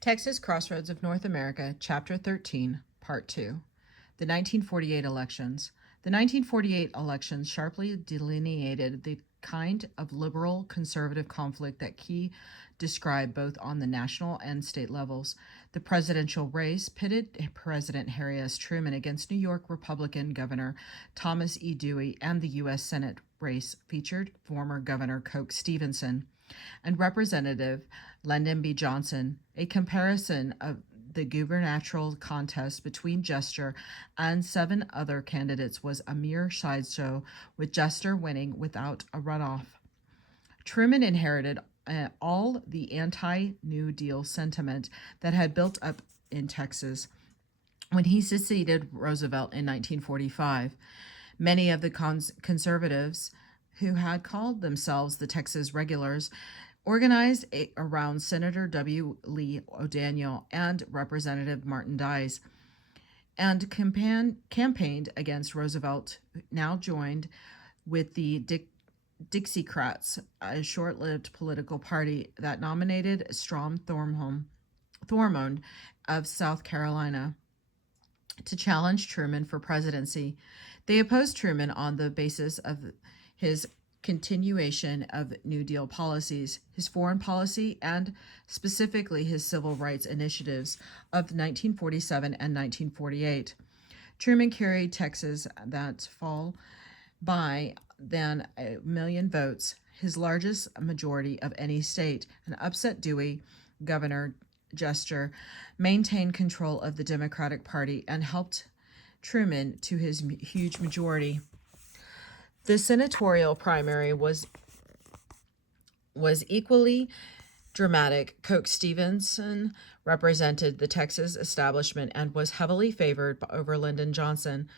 Texas Crossroads of North America, Chapter 13, Part 2. The 1948 elections. The 1948 elections sharply delineated the kind of liberal conservative conflict that Key described both on the national and state levels. The presidential race pitted President Harry S. Truman against New York Republican Governor Thomas E. Dewey, and the U.S. Senate race featured former Governor Coke Stevenson and Representative Lyndon B. Johnson. A comparison of the gubernatorial contest between Jester and 7 other candidates was a mere sideshow, with Jester winning without a runoff. Truman inherited all the anti-New Deal sentiment that had built up in Texas when he succeeded Roosevelt in 1945. Many of the conservatives who had called themselves the Texas Regulars organized around Senator W. Lee O'Daniel and Representative Martin Dies, and campaigned against Roosevelt, now joined with the Dixiecrats, a short-lived political party that nominated Strom Thurmond of South Carolina to challenge Truman for presidency. They opposed Truman on the basis of his continuation of New Deal policies, his foreign policy, and specifically his civil rights initiatives of 1947 and 1948. Truman carried Texas that fall by than 1 million votes, his largest majority of any state, and upset Dewey. Governor Jester maintained control of the Democratic Party and helped Truman to his huge majority. The senatorial primary was equally dramatic. Coke Stevenson represented the Texas establishment and was heavily favored over Lyndon Johnson.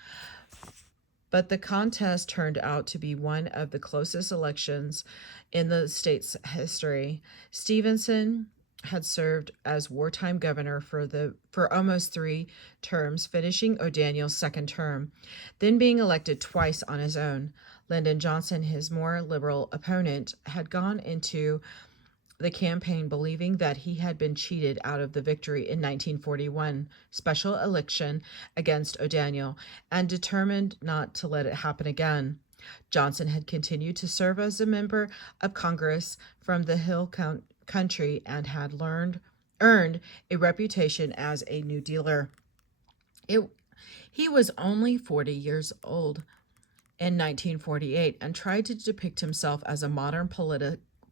But the contest turned out to be one of the closest elections in the state's history. Stevenson had served as wartime governor for almost 3 terms, finishing O'Daniel's second term, then being elected twice on his own. Lyndon Johnson, his more liberal opponent, had gone into the campaign believing that he had been cheated out of the victory in 1941 special election against O'Daniel, and determined not to let it happen again. Johnson had continued to serve as a member of Congress from the Hill Country and had earned a reputation as a New Dealer. He was only 40 years old in 1948 and tried to depict himself as a modern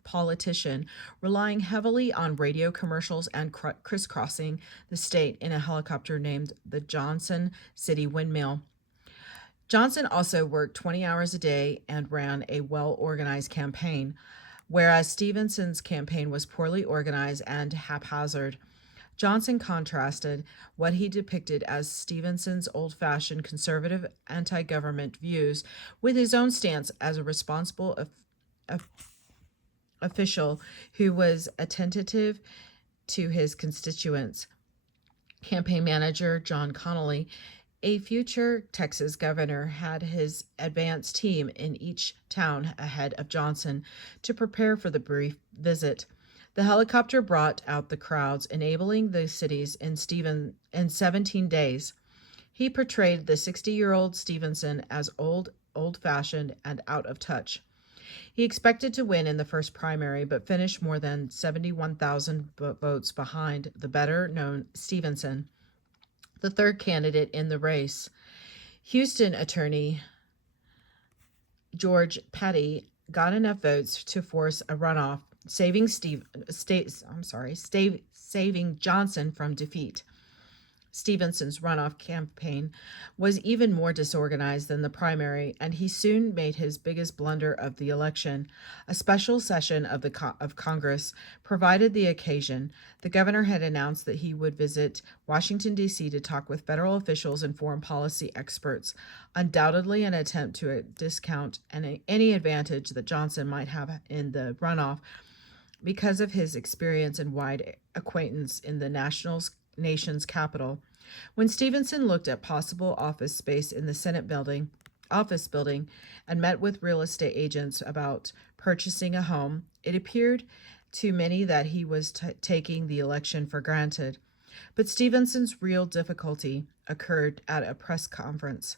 politician, relying heavily on radio commercials and crisscrossing the state in a helicopter named the Johnson City Windmill. Johnson also worked 20 hours a day and ran a well-organized campaign, whereas Stevenson's campaign was poorly organized and haphazard. Johnson contrasted what he depicted as Stevenson's old-fashioned conservative anti-government views with his own stance as a responsible official who was attentive to his constituents. Campaign manager John Connolly, a future Texas governor, had his advance team in each town ahead of Johnson to prepare for the brief visit. The helicopter brought out the crowds, enabling the cities in 17 days. He portrayed the 60-year-old Stevenson as old-fashioned and out of touch. He expected to win in the first primary, but finished more than 71,000 votes behind the better-known Stevenson, the third candidate in the race. Houston attorney George Petty got enough votes to force a runoff, saving Johnson from defeat. Stevenson's runoff campaign was even more disorganized than the primary, and he soon made his biggest blunder of the election. A special session of Congress provided the occasion. The governor had announced that he would visit Washington, D.C. to talk with federal officials and foreign policy experts, undoubtedly an attempt to discount any advantage that Johnson might have in the runoff because of his experience and wide acquaintance in the nation's capital. When Stevenson looked at possible office space in the Senate office building and met with real estate agents about purchasing a home, it appeared to many that he was taking the election for granted. But Stevenson's real difficulty occurred at a press conference.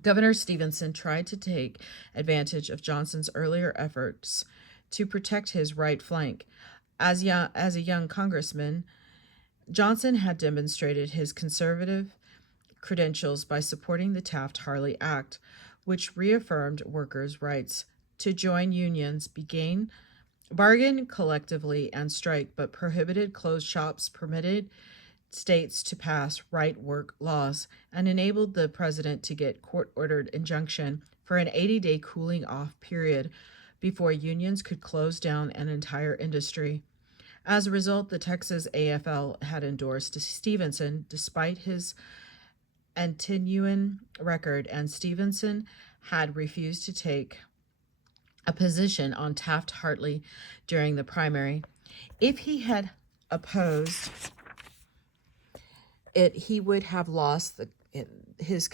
Governor Stevenson tried to take advantage of Johnson's earlier efforts to protect his right flank. As a young congressman, Johnson had demonstrated his conservative credentials by supporting the Taft-Hartley Act, which reaffirmed workers' rights to join unions, bargain collectively, and strike, but prohibited closed shops, permitted states to pass right work laws, and enabled the president to get court-ordered injunction for an 80-day cooling-off period before unions could close down an entire industry. As a result, the Texas AFL had endorsed Stevenson despite his Antinuan record, and Stevenson had refused to take a position on Taft-Hartley during the primary. If he had opposed it, he would have lost his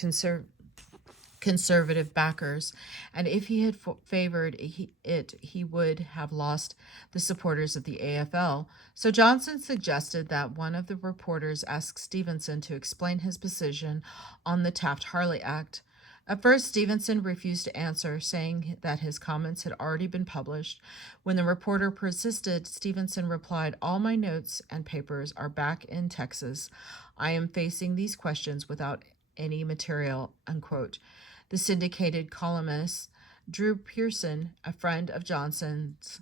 conservative backers, and if he had favored it, he would have lost the supporters of the AFL. So Johnson suggested that one of the reporters ask Stevenson to explain his position on the Taft-Hartley Act. At first, Stevenson refused to answer, saying that his comments had already been published. When the reporter persisted, Stevenson replied, "All my notes and papers are back in Texas. I am facing these questions without any material," unquote. The syndicated columnist Drew Pearson, a friend of Johnson's,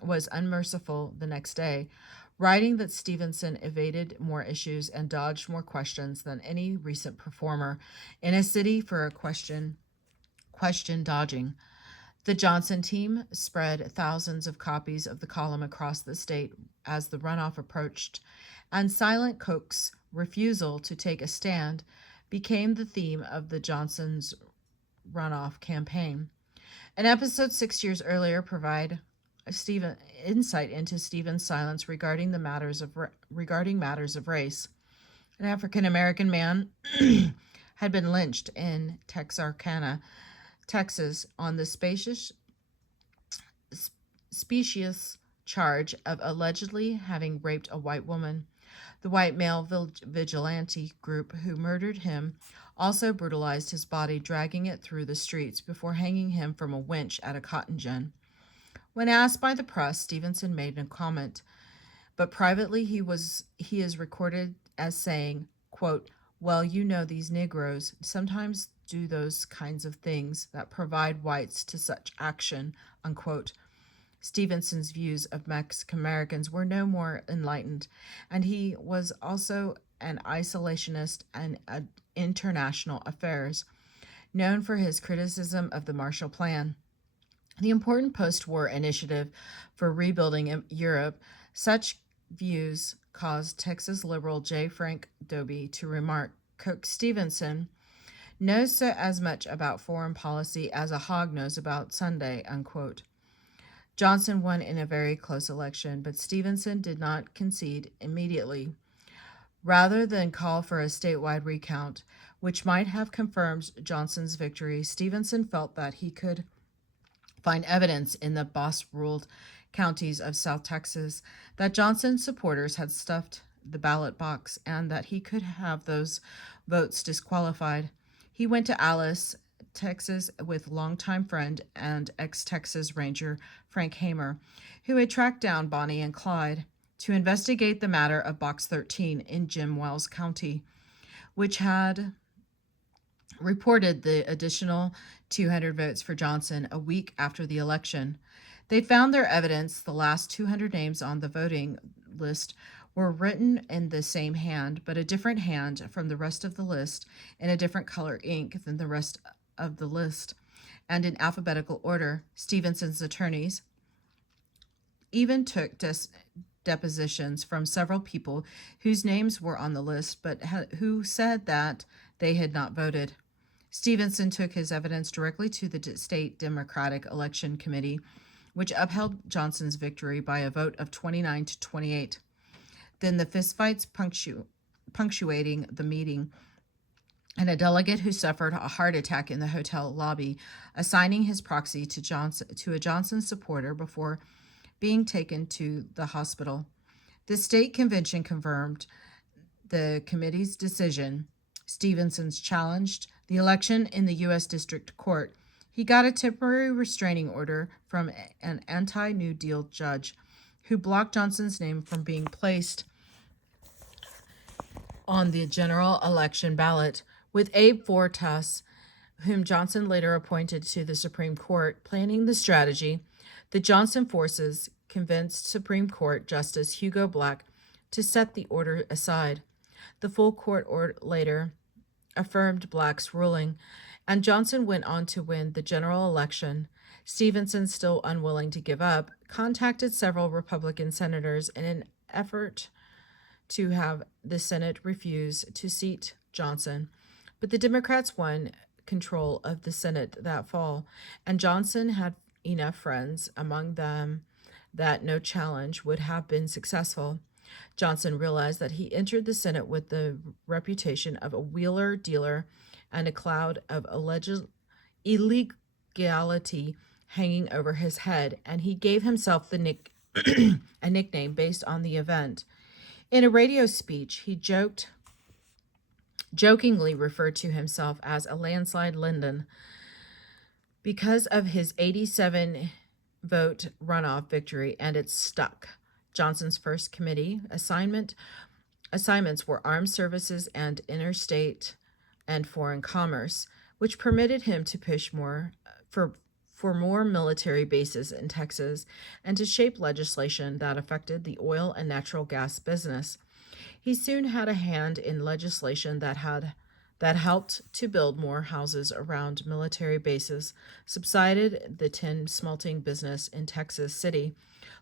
was unmerciful the next day, writing that Stevenson evaded more issues and dodged more questions than any recent performer in a city for a question dodging. The Johnson team spread thousands of copies of the column across the state as the runoff approached, and Silent Coke's refusal to take a stand became the theme of the Johnson's runoff campaign. An episode 6 years earlier provided insight into Stephen's silence regarding matters of race. An African American man had been lynched in Texarkana, Texas, on the specious charge of allegedly having raped a white woman. The white male vigilante group who murdered him also brutalized his body, dragging it through the streets before hanging him from a winch at a cotton gin. When asked by the press, Stevenson made no comment, but privately he is recorded as saying, quote, "Well, you know, these Negroes sometimes do those kinds of things that provide whites to such action," unquote. Stevenson's views of Mexican Americans were no more enlightened, and he was also an isolationist and international affairs, known for his criticism of the Marshall Plan, the important post-war initiative for rebuilding Europe. Such views caused Texas liberal J. Frank Dobie to remark, "Coke Stevenson knows as much about foreign policy as a hog knows about Sunday," unquote. Johnson won in a very close election, but Stevenson did not concede immediately. Rather than call for a statewide recount, which might have confirmed Johnson's victory, Stevenson felt that he could find evidence in the Boss-ruled counties of South Texas that Johnson's supporters had stuffed the ballot box and that he could have those votes disqualified. He went to Alice, Texas, with longtime friend and ex-Texas Ranger Frank Hamer, who had tracked down Bonnie and Clyde, to investigate the matter of Box 13 in Jim Wells County, which had reported the additional 200 votes for Johnson a week after the election. They found their evidence. The last 200 names on the voting list were written in the same hand, but a different hand from the rest of the list, in a different color ink than the rest of the list, and in alphabetical order. Stevenson's attorneys even took depositions from several people whose names were on the list, but who said that they had not voted. Stevenson took his evidence directly to the state Democratic Election Committee, which upheld Johnson's victory by a vote of 29 to 28. Then the fistfights punctuating the meeting, and a delegate who suffered a heart attack in the hotel lobby, assigning his proxy to a Johnson supporter before being taken to the hospital. The state convention confirmed the committee's decision. Stevenson's challenged the election in the U.S. District Court. He got a temporary restraining order from an anti-New Deal judge who blocked Johnson's name from being placed on the general election ballot, with Abe Fortas, whom Johnson later appointed to the Supreme Court, planning the strategy. The Johnson forces convinced Supreme Court Justice Hugo Black to set the order aside. The full court later affirmed Black's ruling, and Johnson went on to win the general election. Stevenson, still unwilling to give up, contacted several Republican senators in an effort to have the Senate refuse to seat Johnson. But the Democrats won control of the Senate that fall, and Johnson had enough friends among them that no challenge would have been successful. Johnson realized that he entered the Senate with the reputation of a wheeler dealer and a cloud of alleged illegality hanging over his head, and he gave himself a nickname based on the event. In a radio speech, he jokingly referred to himself as a landslide Lyndon because of his 87 vote runoff victory, and it stuck. Johnson's first committee assignments were armed services and interstate and foreign commerce, which permitted him to push more for more military bases in Texas and to shape legislation that affected the oil and natural gas business. He soon had a hand in legislation that helped to build more houses around military bases, subsided the tin smelting business in Texas City,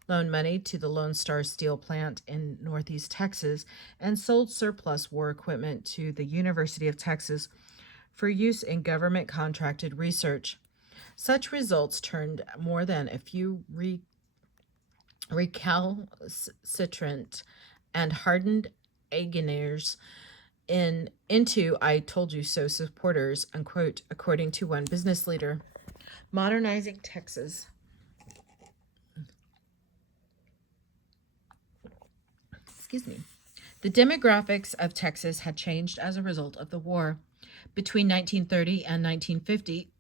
loaned money to the Lone Star Steel plant in Northeast Texas, and sold surplus war equipment to the University of Texas for use in government contracted research. Such results turned more than a few recalcitrant and hardened Againers into "I told you so" supporters, unquote, according to one business leader. Modernizing Texas. The demographics of Texas had changed as a result of the war. Between 1930 and 1950,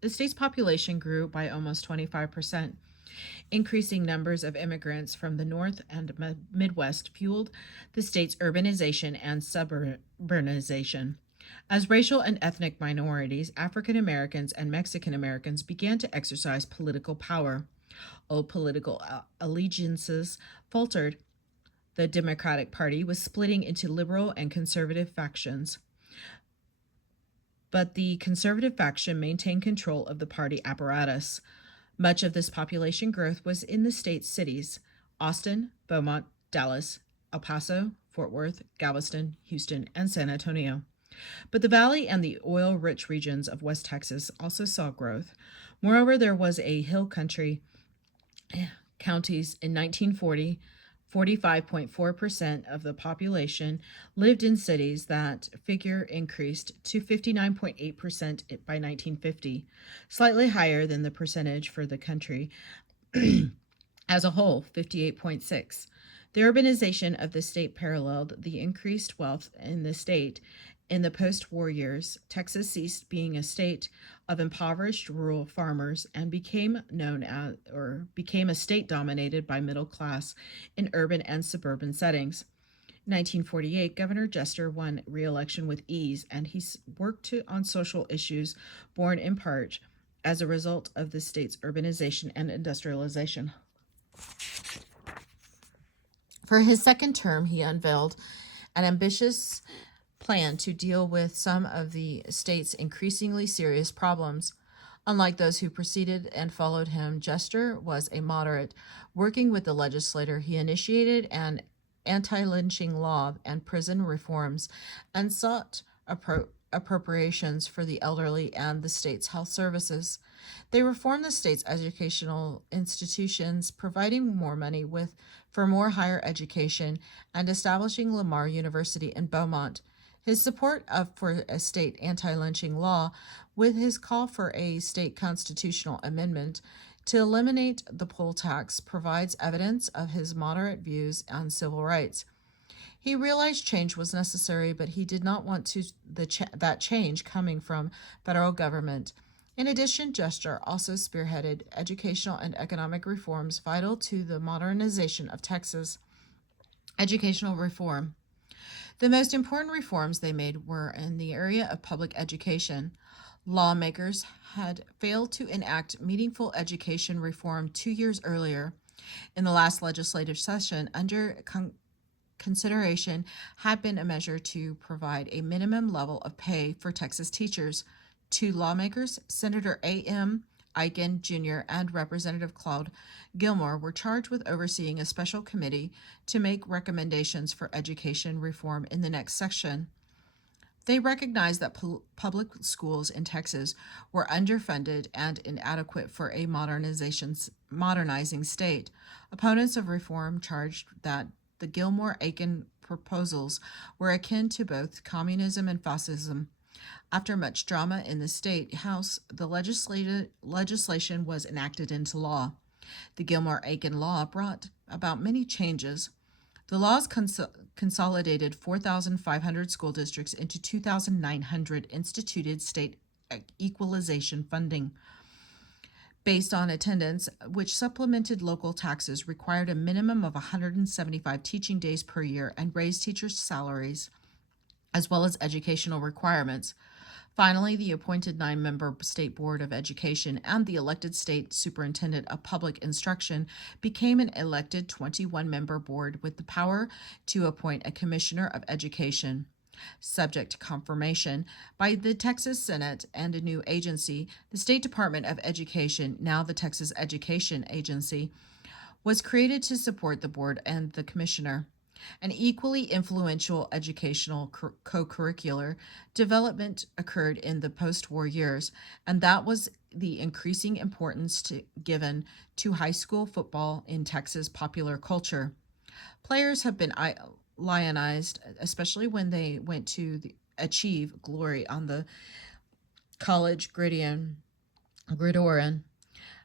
the state's population grew by almost 25%. Increasing numbers of immigrants from the North and Midwest fueled the state's urbanization and suburbanization. As racial and ethnic minorities, African Americans and Mexican Americans began to exercise political power. Old political allegiances faltered. The Democratic Party was splitting into liberal and conservative factions, but the conservative faction maintained control of the party apparatus. Much of this population growth was in the state's cities: Austin, Beaumont, Dallas, El Paso, Fort Worth, Galveston, Houston, and San Antonio. But the valley and the oil-rich regions of West Texas also saw growth. Moreover, there was a hill country counties in 1940. 45.4% of the population lived in cities. That figure increased to 59.8% by 1950, slightly higher than the percentage for the country as a whole, 58.6%. The urbanization of the state paralleled the increased wealth in the state. In the post-war years, Texas ceased being a state of impoverished rural farmers and became a state dominated by middle class in urban and suburban settings. In 1948, Governor Jester won re-election with ease, and he worked on social issues born in part as a result of the state's urbanization and industrialization. For his second term, he unveiled an ambitious plan to deal with some of the state's increasingly serious problems. Unlike those who preceded and followed him, Jester was a moderate. Working with the legislature, he initiated an anti-lynching law and prison reforms and sought appropriations for the elderly and the state's health services. They reformed the state's educational institutions, providing more money for more higher education and establishing Lamar University in Beaumont. His support for a state anti-lynching law, with his call for a state constitutional amendment, to eliminate the poll tax provides evidence of his moderate views on civil rights. He realized change was necessary, but he did not want that change coming from federal government. In addition, Gesture also spearheaded educational and economic reforms vital to the modernization of Texas. Educational reform. The most important reforms they made were in the area of public education. Lawmakers had failed to enact meaningful education reform 2 years earlier. In the last legislative session, under consideration had been a measure to provide a minimum level of pay for Texas teachers. Two lawmakers, Senator A.M. Eichen Jr. and Representative Claude Gilmore, were charged with overseeing a special committee to make recommendations for education reform in the next section. They recognized that public schools in Texas were underfunded and inadequate for a modernizing state. Opponents of reform charged that the Gilmore-Aiken proposals were akin to both communism and fascism. After much drama in the state house, the legislation was enacted into law. The Gilmore-Aiken law brought about many changes. The laws consolidated 4,500 school districts into 2,900 instituted state equalization funding based on attendance, which supplemented local taxes, required a minimum of 175 teaching days per year, and raised teachers' salaries, as well as educational requirements. Finally, the appointed 9-member State Board of Education and the elected State Superintendent of Public Instruction became an elected 21-member board with the power to appoint a Commissioner of Education. Subject to confirmation by the Texas Senate and a new agency, the State Department of Education, now the Texas Education Agency, was created to support the board and the commissioner. An equally influential educational co-curricular development occurred in the post-war years, and that was the increasing importance given to high school football in Texas popular culture. Players have been lionized, especially when they went to achieve glory on the college gridiron.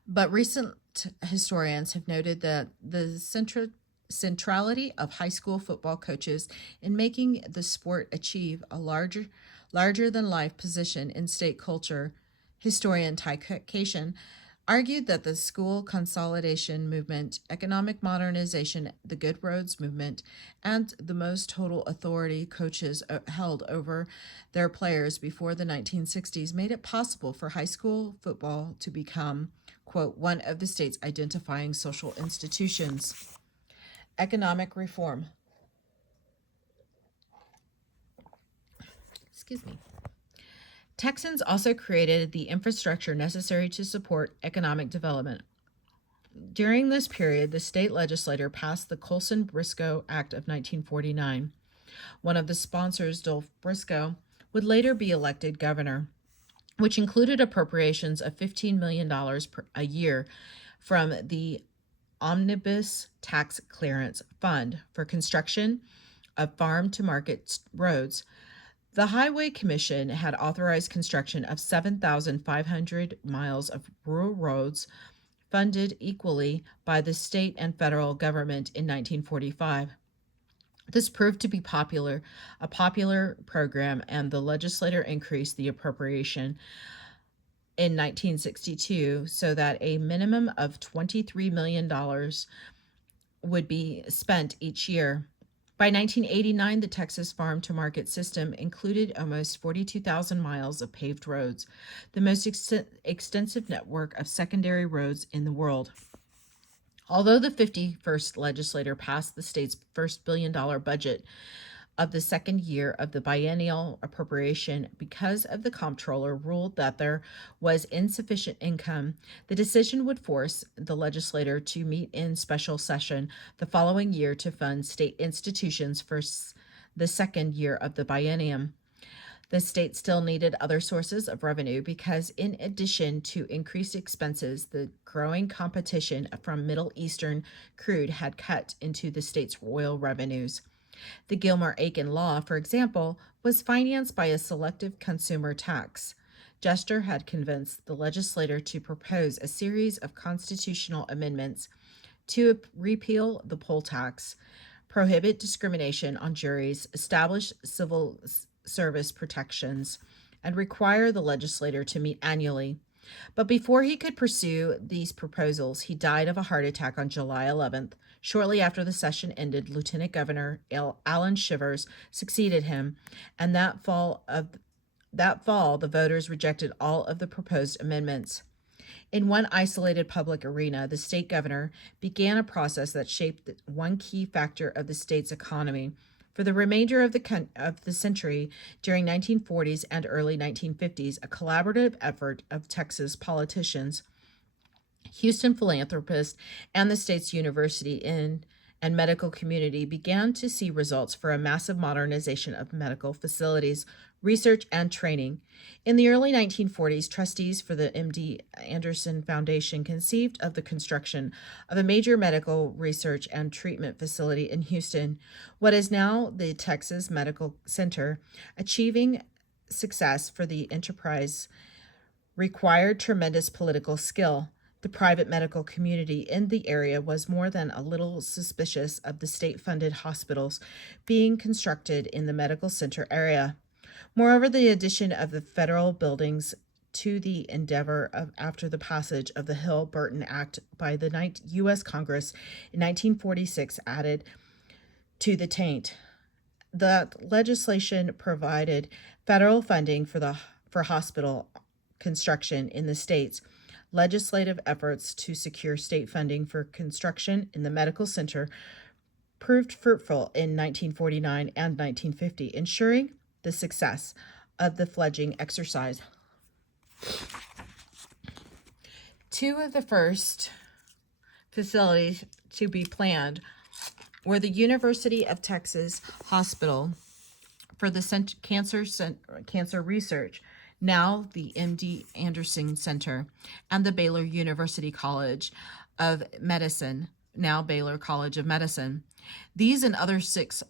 But recent historians have noted that the centrality of high school football coaches in making the sport achieve a larger than life position in state culture. Historian Teja argued that the school consolidation movement, economic modernization, the Good Roads movement, and the most total authority coaches held over their players before the 1960s made it possible for high school football to become, quote, one of the state's identifying social institutions. Economic reform. Texans also created the infrastructure necessary to support economic development. During this period, the state legislature passed the Colson-Briscoe Act of 1949. One of the sponsors, Dolph Briscoe, would later be elected governor, which included appropriations of $15 million a year from the Omnibus Tax Clearance Fund for construction of farm-to-market roads. The Highway Commission had authorized construction of 7,500 miles of rural roads funded equally by the state and federal government in 1945. This proved to be a popular program, and the legislature increased the appropriation in 1962 so that a minimum of $23 million would be spent each year. By 1989, the Texas farm-to-market system included almost 42,000 miles of paved roads, the most extensive network of secondary roads in the world. Although the 51st legislature passed the state's first billion-dollar budget of the second year of the biennial appropriation, because of the comptroller ruled that there was insufficient income, the decision would force the legislature to meet in special session the following year to fund state institutions for the second year of the biennium. The state still needed other sources of revenue because, in addition to increased expenses, the growing competition from Middle Eastern crude had cut into the state's oil revenues. The Gilmore-Aiken law, for example, was financed by a selective consumer tax. Jester had convinced the legislature to propose a series of constitutional amendments to repeal the poll tax, prohibit discrimination on juries, establish civil service protections, and require the legislature to meet annually. But before he could pursue these proposals, he died of a heart attack on July 11th. Shortly after the session ended, Lieutenant Governor Alan Shivers succeeded him, and that fall, the voters rejected all of the proposed amendments. In one isolated public arena, the state governor began a process that shaped one key factor of the state's economy. For the remainder of the century, during 1940s and early 1950s, a collaborative effort of Texas politicians, Houston philanthropists, and the state's university and medical community began to see results for a massive modernization of medical facilities, research, and training. In the early 1940s, trustees for the MD Anderson Foundation conceived of the construction of a major medical research and treatment facility in Houston, what is now the Texas Medical Center. Achieving success for the enterprise required tremendous political skill. The private medical community in the area was more than a little suspicious of the state-funded hospitals being constructed in the medical center area. Moreover, the addition of the federal buildings to the endeavor after the passage of the Hill-Burton Act by the U.S. Congress in 1946 added to the taint. The legislation provided federal funding for hospital construction in the states. Legislative efforts to secure state funding for construction in the medical center proved fruitful in 1949 and 1950, ensuring the success of the fledgling exercise. Two of the first facilities to be planned were the University of Texas Hospital for the cancer research, now the MD Anderson Center, and the Baylor University College of Medicine, now Baylor College of Medicine. These and other 6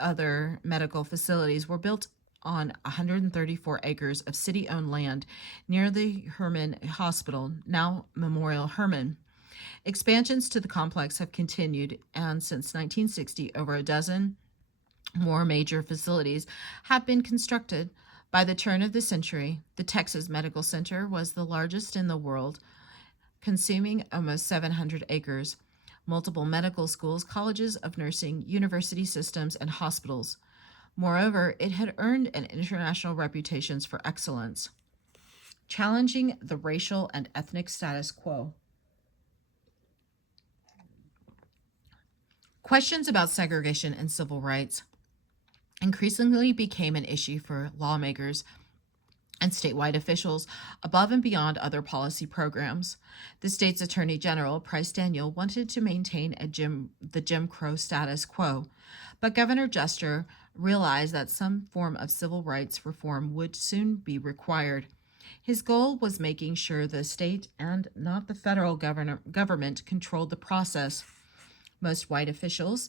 other medical facilities were built on 134 acres of city-owned land near the Hermann Hospital, now Memorial Hermann. Expansions to the complex have continued, and since 1960, over a dozen more major facilities have been constructed. By the turn of the century, the Texas Medical Center was the largest in the world, consuming almost 700 acres, multiple medical schools, colleges of nursing, university systems, and hospitals. Moreover, it had earned an international reputation for excellence, challenging the racial and ethnic status quo. Questions about segregation and civil rights increasingly became an issue for lawmakers and statewide officials above and beyond other policy programs. The state's Attorney General, Price Daniel, wanted to maintain the Jim Crow status quo, but Governor Jester realized that some form of civil rights reform would soon be required. His goal was making sure the state and not the federal government controlled the process. Most white officials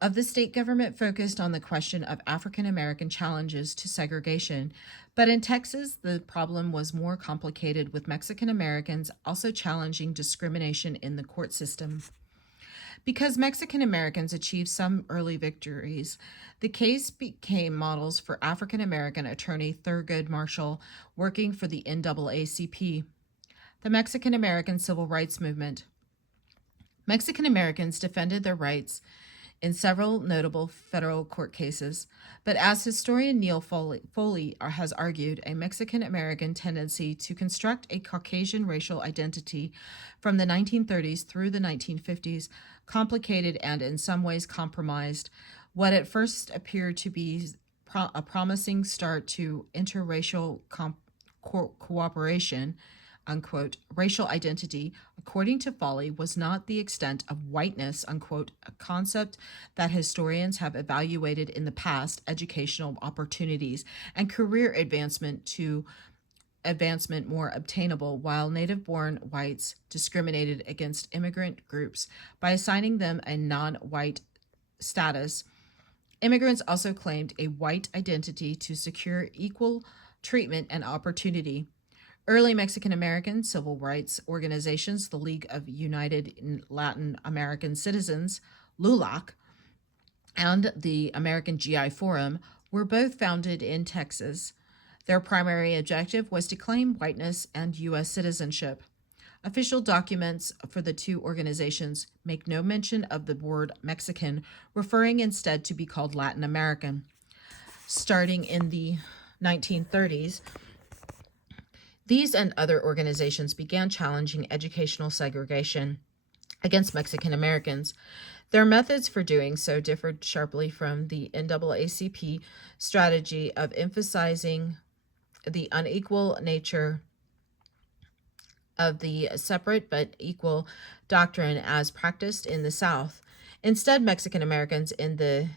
of the state government focused on the question of African American challenges to segregation, but in Texas, the problem was more complicated, with Mexican Americans also challenging discrimination in the court system. Because Mexican Americans achieved some early victories, the case became models for African American attorney Thurgood Marshall, working for the NAACP. The Mexican American Civil Rights Movement. Mexican Americans defended their rights in several notable federal court cases, but as historian Neil Foley has argued, a Mexican-American tendency to construct a Caucasian racial identity from the 1930s through the 1950s complicated and in some ways compromised what at first appeared to be a promising start to interracial cooperation. Unquote, racial identity, according to Foley, was not the extent of whiteness, unquote, a concept that historians have evaluated in the past, educational opportunities and career advancement more obtainable, while native-born whites discriminated against immigrant groups by assigning them a non-white status. Immigrants also claimed a white identity to secure equal treatment, and opportunity. Early Mexican American civil rights organizations, the League of United Latin American Citizens, LULAC, and the American GI Forum, were both founded in Texas. Their primary objective was to claim whiteness and U.S. citizenship. Official documents for the two organizations make no mention of the word Mexican, referring instead to be called Latin American. Starting in the 1930s, these and other organizations began challenging educational segregation against Mexican Americans. Their methods for doing so differed sharply from the NAACP strategy of emphasizing the unequal nature of the separate but equal doctrine as practiced in the South. Instead, Mexican Americans in the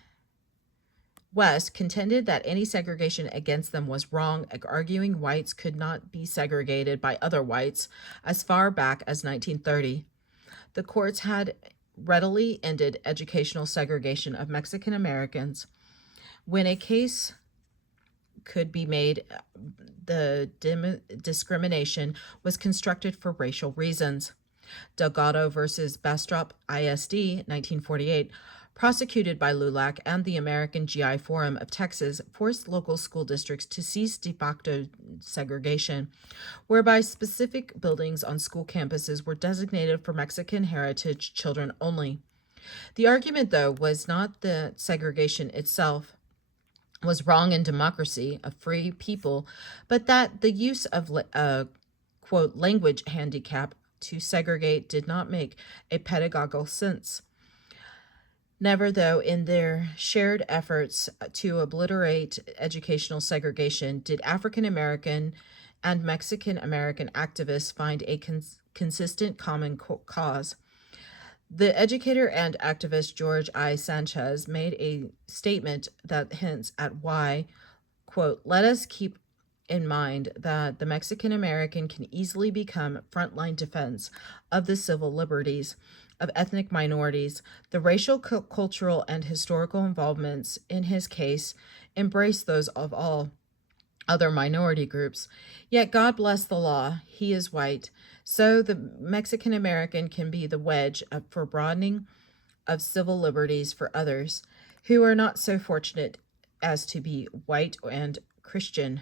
West contended that any segregation against them was wrong, arguing whites could not be segregated by other whites as far back as 1930. The courts had readily ended educational segregation of Mexican Americans. When a case could be made, the discrimination was constructed for racial reasons. Delgado versus Bastrop ISD, 1948, prosecuted by LULAC and the American GI Forum of Texas, forced local school districts to cease de facto segregation, whereby specific buildings on school campuses were designated for Mexican heritage children only. The argument, though, was not that segregation itself was wrong in democracy, a free people, but that the use of quote, language handicap to segregate did not make a pedagogical sense. Never, though, in their shared efforts to obliterate educational segregation, did African American and Mexican American activists find a consistent common cause. The educator and activist George I. Sanchez made a statement that hints at why, quote, let us keep in mind that the Mexican American can easily become frontline defense of the civil liberties of ethnic minorities. The racial, cultural, and historical involvements in his case embrace those of all other minority groups. Yet God bless the law, he is white. So the Mexican American can be the wedge for broadening of civil liberties for others who are not so fortunate as to be white and Christian.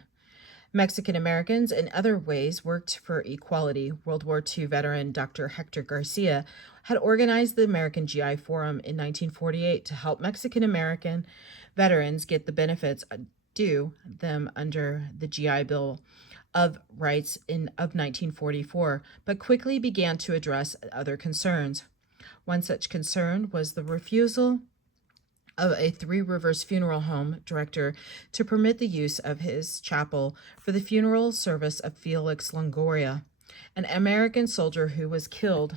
Mexican Americans in other ways worked for equality. World War II veteran Dr. Hector Garcia had organized the American GI Forum in 1948 to help Mexican American veterans get the benefits due them under the GI Bill of Rights of 1944, but quickly began to address other concerns. One such concern was the refusal of a Three Rivers funeral home director to permit the use of his chapel for the funeral service of Felix Longoria, an American soldier who was killed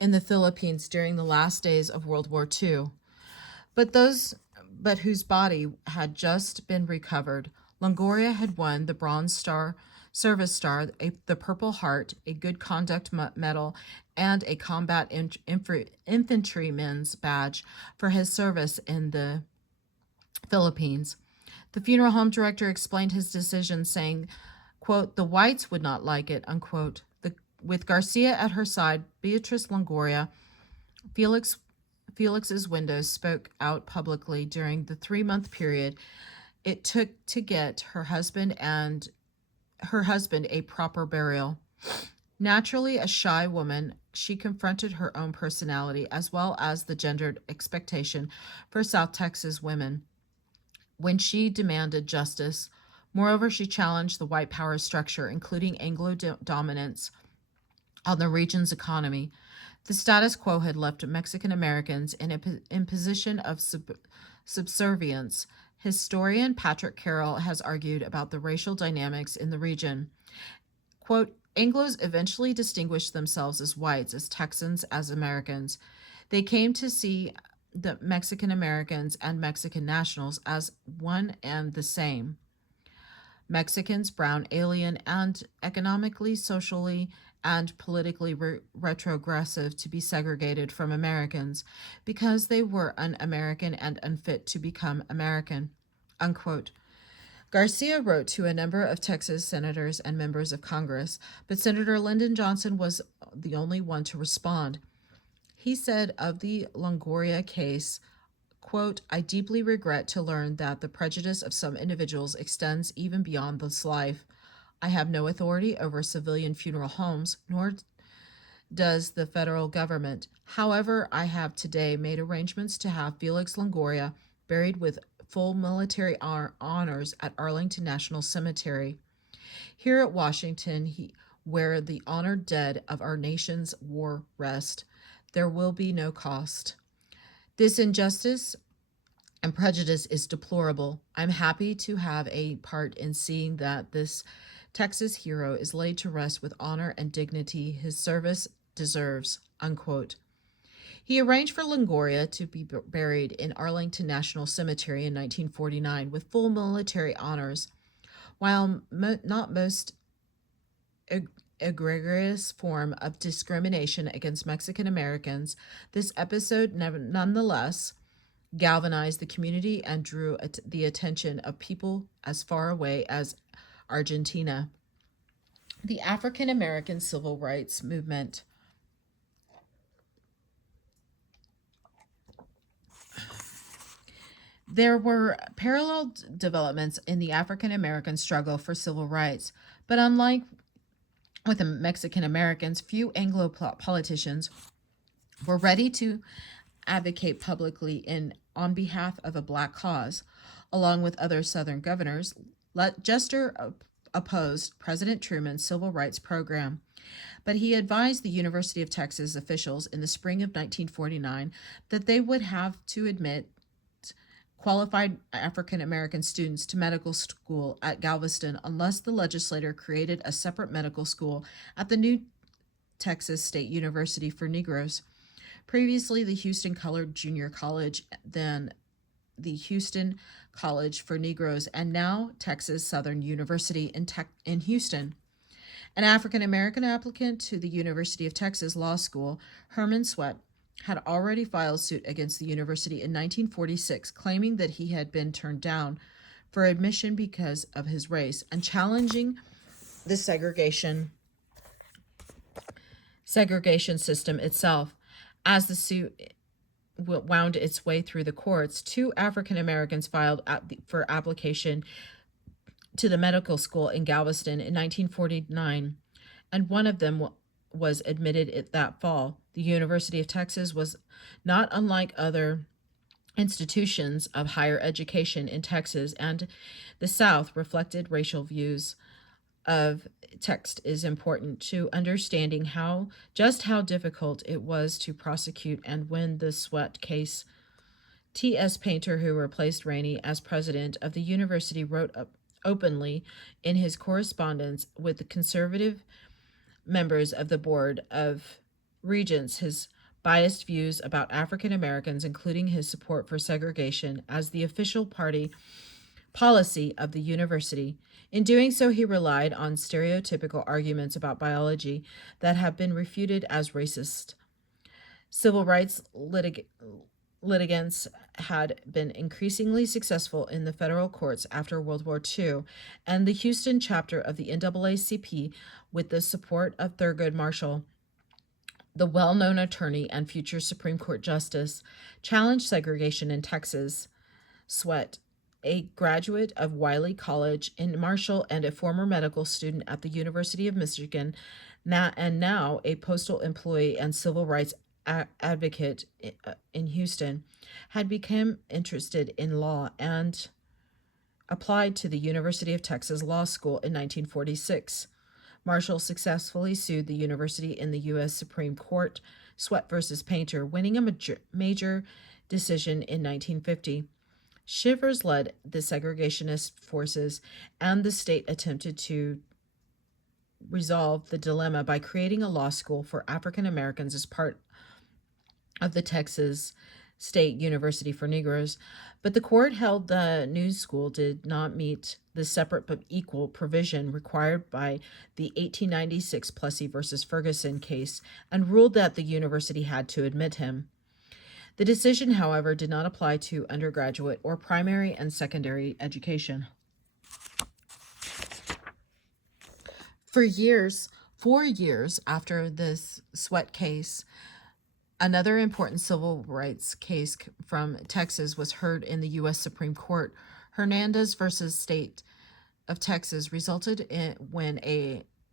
in the Philippines during the last days of World War II, but whose body had just been recovered. Longoria had won the Bronze Star, Service Star, the Purple Heart, a Good Conduct Medal, and a Combat Infantryman's Badge for his service in the Philippines. The funeral home director explained his decision, saying, quote, the whites would not like it, unquote. With Garcia at her side, Beatrice Longoria, Felix's widow, spoke out publicly during the 3-month period it took to get her husband a proper burial. Naturally a shy woman, she confronted her own personality as well as the gendered expectation for South Texas women when she demanded justice. Moreover, she challenged the white power structure, including Anglo dominance on the region's economy. The status quo had left Mexican Americans in a position of subservience. Historian Patrick Carroll has argued about the racial dynamics in the region. Quote, Anglos eventually distinguished themselves as whites, as Texans, as Americans. They came to see the Mexican Americans and Mexican nationals as one and the same. Mexicans, brown, alien, and economically, socially, and politically retrogressive to be segregated from Americans because they were un-American and unfit to become American, unquote. Garcia wrote to a number of Texas senators and members of Congress, but Senator Lyndon Johnson was the only one to respond. He said of the Longoria case, quote, I deeply regret to learn that the prejudice of some individuals extends even beyond this life. I have no authority over civilian funeral homes, nor does the federal government. However, I have today made arrangements to have Felix Longoria buried with full military honors at Arlington National Cemetery. Here at Washington, where the honored dead of our nation's war rest, there will be no cost. This injustice and prejudice is deplorable. I'm happy to have a part in seeing that this Texas hero is laid to rest with honor and dignity his service deserves, unquote. He arranged for Longoria to be buried in Arlington National Cemetery in 1949 with full military honors. While not most egregious form of discrimination against Mexican Americans, this episode nonetheless galvanized the community and drew the attention of people as far away as Argentina. The African American Civil Rights Movement. There were parallel developments in the African American struggle for civil rights, but unlike with the Mexican Americans, few Anglo politicians were ready to advocate publicly on behalf of a black cause. Along with other Southern governors, Jester opposed President Truman's civil rights program, but he advised the University of Texas officials in the spring of 1949 that they would have to admit qualified African American students to medical school at Galveston unless the legislature created a separate medical school at the new Texas State University for Negroes. Previously, the Houston Colored Junior College, then the Houston College for Negroes, and now Texas Southern University in Houston. An African American applicant to the University of Texas Law School, Herman Sweat, had already filed suit against the university in 1946, claiming that he had been turned down for admission because of his race and challenging the segregation system itself. As the suit wound its way through the courts, 2 African Americans filed for application to the medical school in Galveston in 1949, and one of them was admitted that fall. The University of Texas was not unlike other institutions of higher education in Texas and the South reflected racial views of text is important to understanding how difficult it was to prosecute and win the Sweat case. T.S. Painter, who replaced Rainey as president of the university, wrote openly in his correspondence with the conservative members of the Board of Regents his biased views about African Americans, including his support for segregation as the official party policy of the university. In doing so, he relied on stereotypical arguments about biology that have been refuted as racist. Civil rights litigants had been increasingly successful in the federal courts after World War II, and the Houston chapter of the NAACP, with the support of Thurgood Marshall, the well-known attorney and future Supreme Court justice, challenged segregation in Texas. Sweat, a graduate of Wiley College in Marshall and a former medical student at the University of Michigan, now a postal employee and civil rights advocate in Houston, had become interested in law and applied to the University of Texas Law School in 1946. Marshall successfully sued the university in the U.S. Supreme Court, Sweat versus Painter, winning a major decision in 1950. Shivers led the segregationist forces, and the state attempted to resolve the dilemma by creating a law school for African Americans as part of the Texas State University for Negroes, but the court held the new school did not meet the separate but equal provision required by the 1896 Plessy versus Ferguson case and ruled that the university had to admit him. The decision, however, did not apply to undergraduate or primary and secondary education. For 4 years after this Sweat case, another important civil rights case from Texas was heard in the U.S. Supreme Court. Hernandez versus State of Texas resulted in when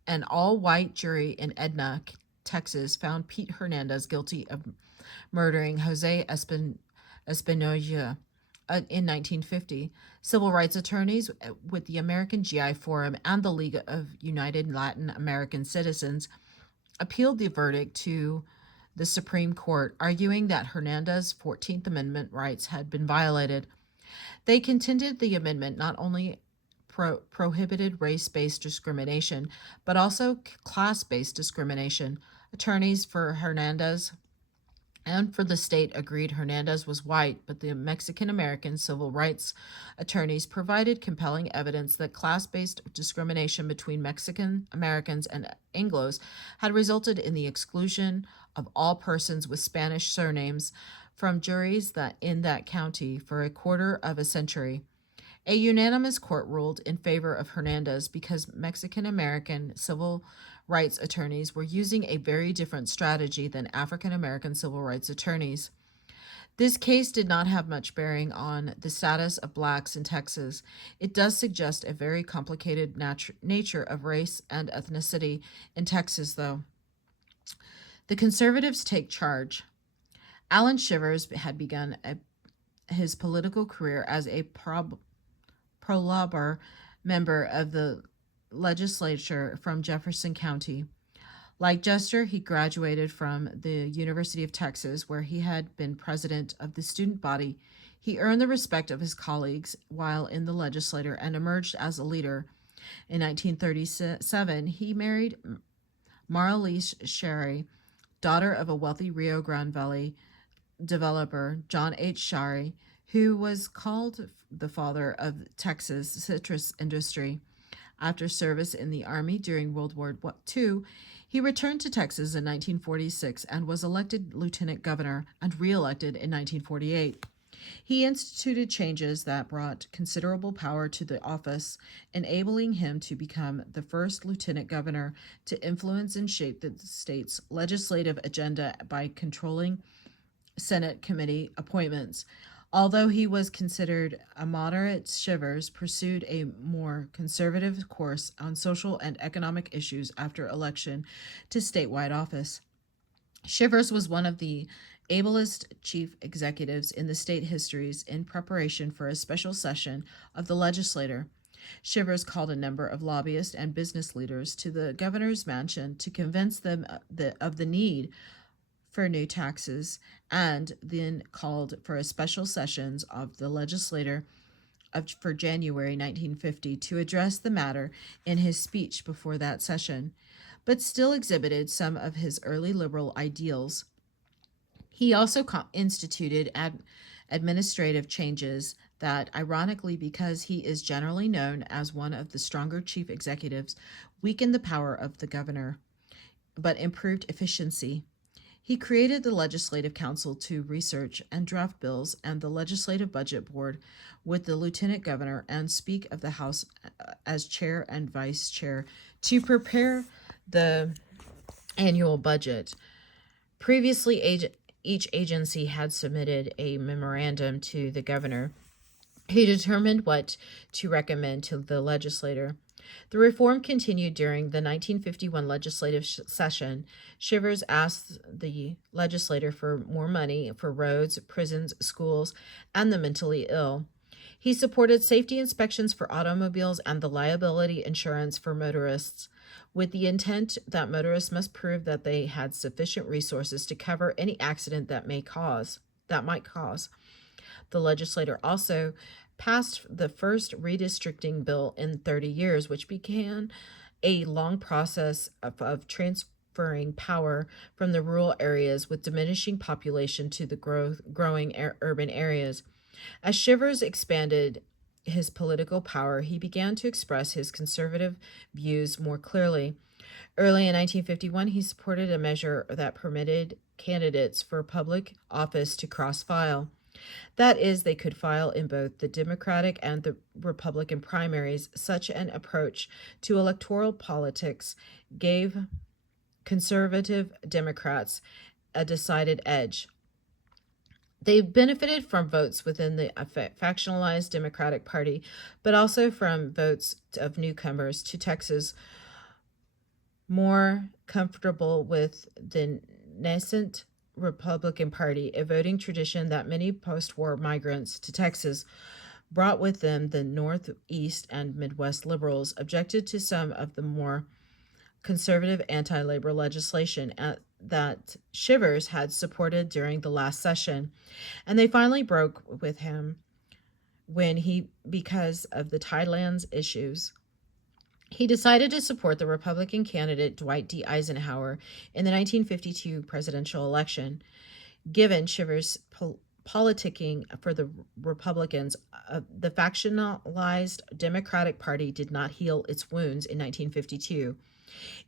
an all-white jury in Edna, Texas, found Pete Hernandez guilty of murdering Jose Espinoza in 1950. Civil rights attorneys with the American GI Forum and the League of United Latin American Citizens appealed the verdict to the Supreme Court, arguing that Hernandez's 14th Amendment rights had been violated. They contended the amendment not only prohibited race-based discrimination, but also class-based discrimination. Attorneys for Hernandez and for the state agreed Hernandez was white, but the Mexican-American civil rights attorneys provided compelling evidence that class-based discrimination between Mexican Americans and Anglos had resulted in the exclusion of all persons with Spanish surnames from juries in that county for a quarter of a century. A unanimous court ruled in favor of Hernandez because Mexican-American civil rights attorneys were using a very different strategy than African-American civil rights attorneys. This case did not have much bearing on the status of blacks in Texas. It does suggest a very complicated nature of race and ethnicity in Texas, though. The conservatives take charge. Allen Shivers had begun his political career as a pro-labor member of the legislature from Jefferson County. Like Jester, he graduated from the University of Texas, where he had been president of the student body. He earned the respect of his colleagues while in the legislature and emerged as a leader. In 1937, he married Maralise Sherry, daughter of a wealthy Rio Grande Valley developer, John H. Shary, who was called the father of Texas citrus industry. After service in the Army during World War II, he returned to Texas in 1946 and was elected lieutenant governor and re-elected in 1948. He instituted changes that brought considerable power to the office, enabling him to become the first lieutenant governor to influence and shape the state's legislative agenda by controlling Senate committee appointments. Although he was considered a moderate, Shivers pursued a more conservative course on social and economic issues after election to statewide office. Shivers was one of the ablest chief executives in the state histories in preparation for a special session of the legislature. Shivers called a number of lobbyists and business leaders to the governor's mansion to convince them of the need for new taxes, and then called for a special sessions of the legislature for January 1950 to address the matter in his speech before that session, but still exhibited some of his early liberal ideals. He also instituted administrative changes that, ironically, because he is generally known as one of the stronger chief executives, weakened the power of the governor, but improved efficiency. He created the Legislative Council to research and draft bills and the Legislative Budget Board with the Lieutenant Governor and Speak of the House as chair and vice chair to prepare the annual budget. Previously, each agency had submitted a memorandum to the governor, who determined what to recommend to the legislator. The reform continued during the 1951 legislative session. Shivers asked the legislator for more money for roads, prisons, schools, and the mentally ill. He supported safety inspections for automobiles and the liability insurance for motorists, with the intent that motorists must prove that they had sufficient resources to cover any accident that might cause. The legislator also passed the first redistricting bill in 30 years, which began a long process of transferring power from the rural areas with diminishing population to the growing urban areas. As Shivers expanded his political power, he began to express his conservative views more clearly. Early in 1951, he supported a measure that permitted candidates for public office to cross file. That is, they could file in both the Democratic and the Republican primaries. Such an approach to electoral politics gave conservative Democrats a decided edge. They benefited from votes within the factionalized Democratic Party, but also from votes of newcomers to Texas more comfortable with the nascent Republican Party, a voting tradition that many post-war migrants to Texas brought with them. The Northeast and Midwest liberals objected to some of the more conservative anti-labor legislation that Shivers had supported during the last session, and they finally broke with him because of the Tidelands issues. He decided to support the Republican candidate Dwight D. Eisenhower in the 1952 presidential election. Given Shivers' politicking for the Republicans, the factionalized Democratic Party did not heal its wounds in 1952.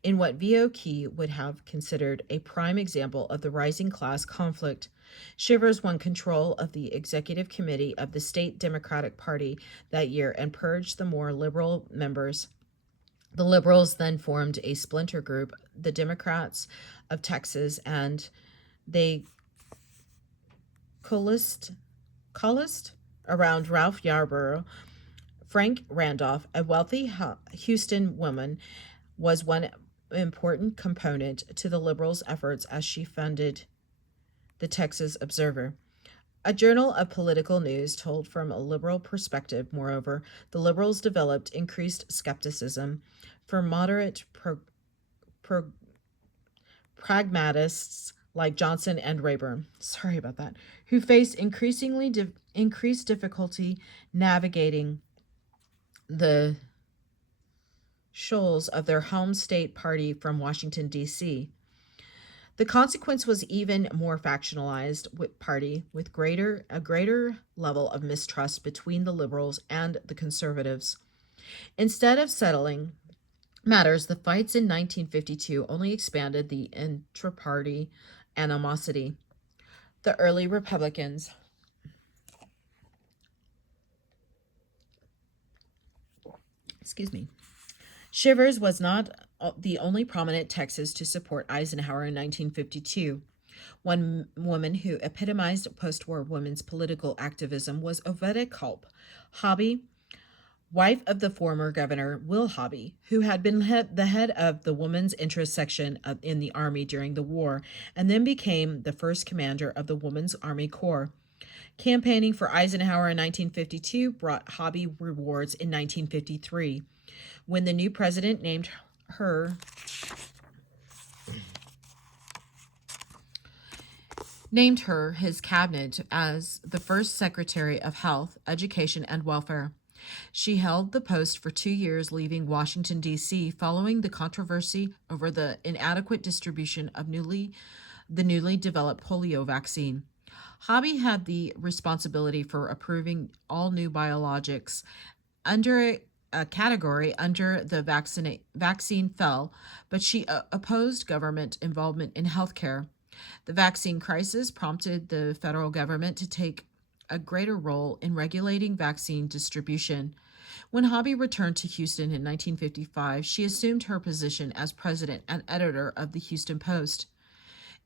In what V.O. Key would have considered a prime example of the rising class conflict, Shivers won control of the executive committee of the state Democratic Party that year and purged the more liberal members. The Liberals then formed a splinter group, the Democrats of Texas, and they coalesced around Ralph Yarborough. Frank Randolph, a wealthy Houston woman, was one important component to the Liberals' efforts as she funded the Texas Observer, a journal of political news told from a liberal perspective. Moreover, the Liberals developed increased skepticism for moderate pragmatists like Johnson and Rayburn, who faced increased difficulty navigating the shoals of their home state party from Washington, D.C. The consequence was even more factionalized party with a greater level of mistrust between the liberals and the conservatives. Instead of settling matters, the fights in 1952 only expanded the intra-party animosity. The early Republicans Shivers was not the only prominent Texas to support Eisenhower in 1952. One woman who epitomized post-war women's political activism was Ovetta Culp, Hobby, wife of the former governor Will Hobby, who had been the head of the Women's Interest Section in the Army during the war, and then became the first commander of the Women's Army Corps. Campaigning for Eisenhower in 1952 brought Hobby rewards in 1953, when the new president named her his cabinet as the first Secretary of Health, Education, and Welfare. She held the post for 2 years, leaving Washington, D.C., following the controversy over the inadequate distribution of the newly developed polio vaccine. Hobby had the responsibility for approving all new biologics under a category under the vaccine fell, but she opposed government involvement in healthcare. The vaccine crisis prompted the federal government to take a greater role in regulating vaccine distribution. When Hobby returned to Houston in 1955, she assumed her position as president and editor of the Houston Post,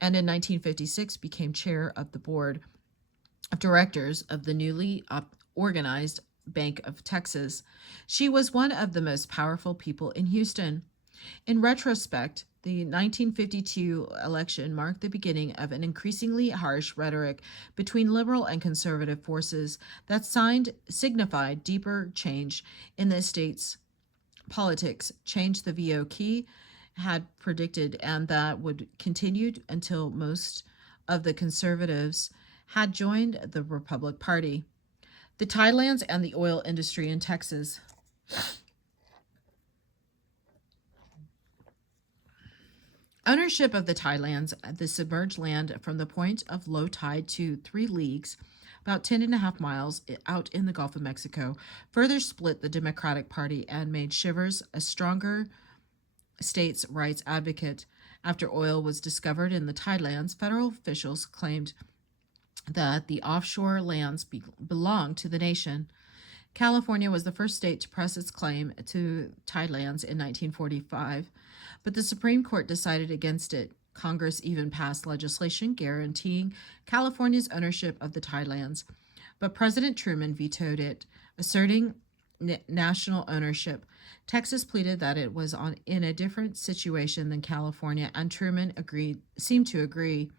and in 1956 became chair of the board of directors of the newly organized Bank of Texas. She was one of the most powerful people in Houston. In retrospect, the 1952 election marked the beginning of an increasingly harsh rhetoric between liberal and conservative forces that signified deeper change in the state's politics, change the V.O. Key had predicted, and that would continue until most of the conservatives had joined the Republican Party. The Tidelands and the oil industry in Texas. Ownership of the tidelands, the submerged land from the point of low tide to 3 leagues, about 10.5 miles out in the Gulf of Mexico, further split the Democratic Party and made Shivers a stronger states' rights advocate. After oil was discovered in the tidelands, federal officials claimed that the offshore lands belonged to the nation. California was the first state to press its claim to tidelands in 1945, but the Supreme Court decided against it. Congress even passed legislation guaranteeing California's ownership of the tidelands, but President Truman vetoed it, asserting national ownership. Texas pleaded that it was in a different situation than California, and Truman seemed to agree,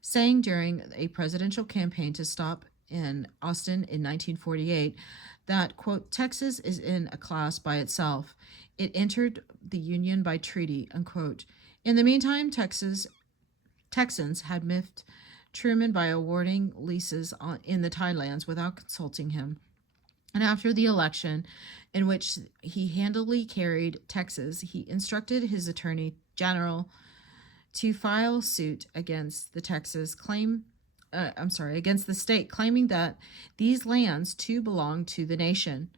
saying during a presidential campaign to stop in Austin in 1948 that, quote, Texas is in a class by itself. It entered the Union by treaty, unquote. In the meantime, Texans had miffed Truman by awarding leases in the tidelands without consulting him. And after the election, in which he handily carried Texas, he instructed his attorney general to file suit against the against the state, claiming that these lands too belong to the nation.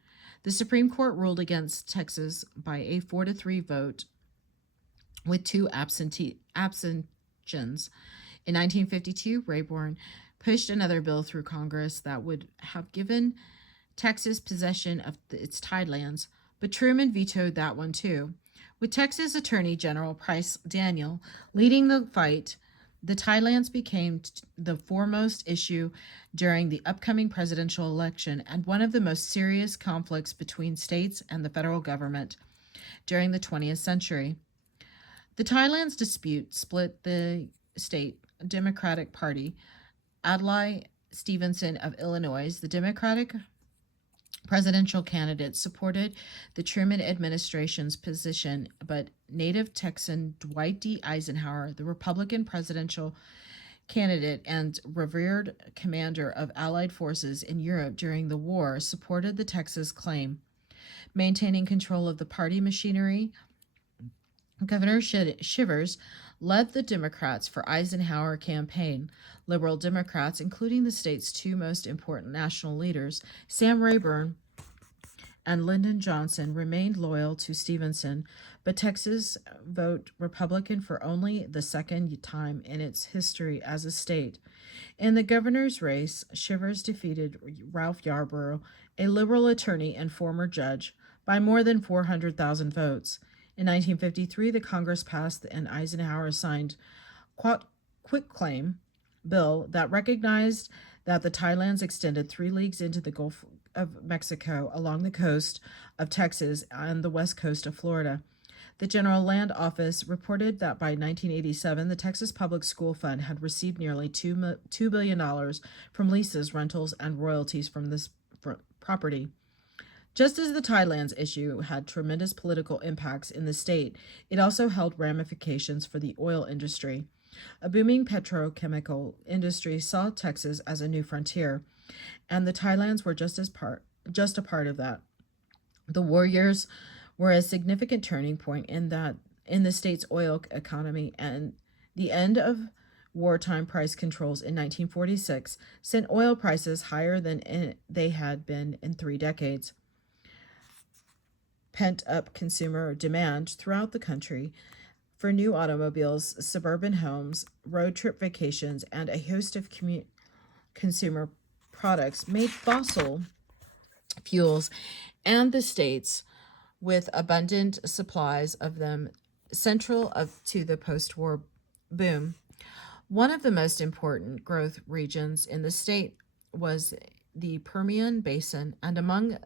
The Supreme Court ruled against Texas by a 4-3 vote with 2 abstentions. In 1952, Rayburn pushed another bill through Congress that would have given Texas possession of its tidelands, but Truman vetoed that one too. With Texas Attorney General Price Daniel leading the fight, the tidelands became the foremost issue during the upcoming presidential election and one of the most serious conflicts between states and the federal government during the 20th century. The tidelands dispute split the state Democratic Party. Adlai Stevenson of Illinois, the Democratic presidential candidate, supported the Truman administration's position, but native Texan Dwight D. Eisenhower, the Republican presidential candidate and revered commander of Allied forces in Europe during the war, supported the Texas claim. Maintaining control of the party machinery, Governor Shivers led the Democrats for Eisenhower campaign. Liberal Democrats, including the state's 2 most important national leaders, Sam Rayburn and Lyndon Johnson, remained loyal to Stevenson, but Texas voted Republican for only the second time in its history as a state. In the governor's race, Shivers defeated Ralph Yarborough, a liberal attorney and former judge, by more than 400,000 votes. In 1953, the Congress passed and Eisenhower signed quitclaim bill that recognized that the tidelands extended 3 leagues into the Gulf of Mexico along the coast of Texas and the west coast of Florida. The General Land Office reported that by 1987, the Texas Public School Fund had received nearly $2 billion from leases, rentals, and royalties from this property. Just as the tidelands issue had tremendous political impacts in the state, it also held ramifications for the oil industry. A booming petrochemical industry saw Texas as a new frontier, and the tidelands were just a part of that. The war years were a significant turning point in the state's oil economy, and the end of wartime price controls in 1946 sent oil prices higher than they had been in 3 decades. Pent-up consumer demand throughout the country for new automobiles, suburban homes, road trip vacations, and a host of consumer products made fossil fuels and the states with abundant supplies of them central to the post-war boom. One of the most important growth regions in the state was the Permian Basin, and among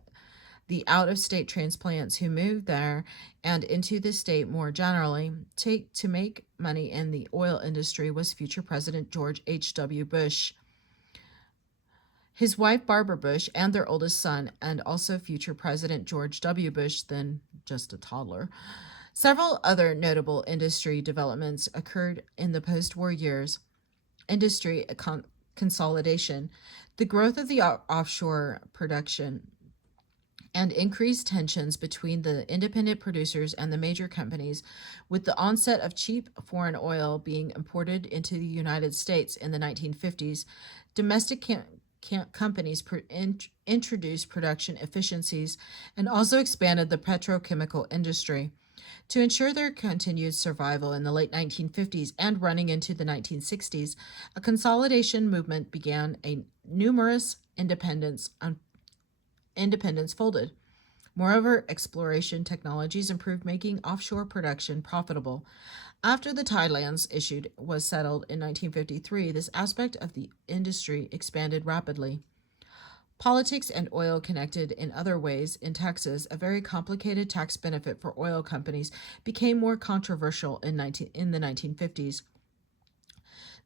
the out-of-state transplants who moved there and into the state more generally to make money in the oil industry was future President George H.W. Bush, his wife Barbara Bush, and their oldest son, and also future President George W. Bush, then just a toddler. Several other notable industry developments occurred in the post-war years. Industry consolidation, the growth of the offshore production, and increased tensions between the independent producers and the major companies, with the onset of cheap foreign oil being imported into the United States in the 1950s. Domestic companies introduced production efficiencies and also expanded the petrochemical industry. To ensure their continued survival in the late 1950s and running into the 1960s, a consolidation movement began. Numerous independents folded. Moreover, exploration technologies improved, making offshore production profitable. After the Thailand's issue was settled in 1953, this aspect of the industry expanded rapidly. Politics and oil connected in other ways. In Texas, a very complicated tax benefit for oil companies became more controversial in the 1950s.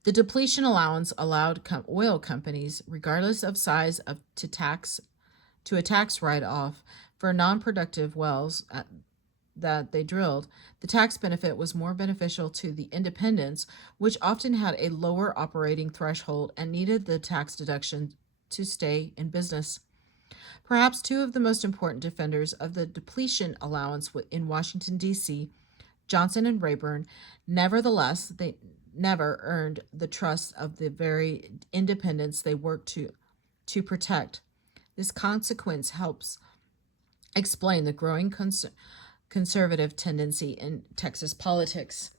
The depletion allowance allowed oil companies, regardless of size, to a tax write-off for non-productive wells that they drilled. The tax benefit was more beneficial to the independents, which often had a lower operating threshold and needed the tax deduction to stay in business. Perhaps two of the most important defenders of the depletion allowance in Washington, D.C., Johnson and Rayburn, nevertheless, they never earned the trust of the very independents they worked to protect. This consequence helps explain the growing conservative tendency in Texas politics.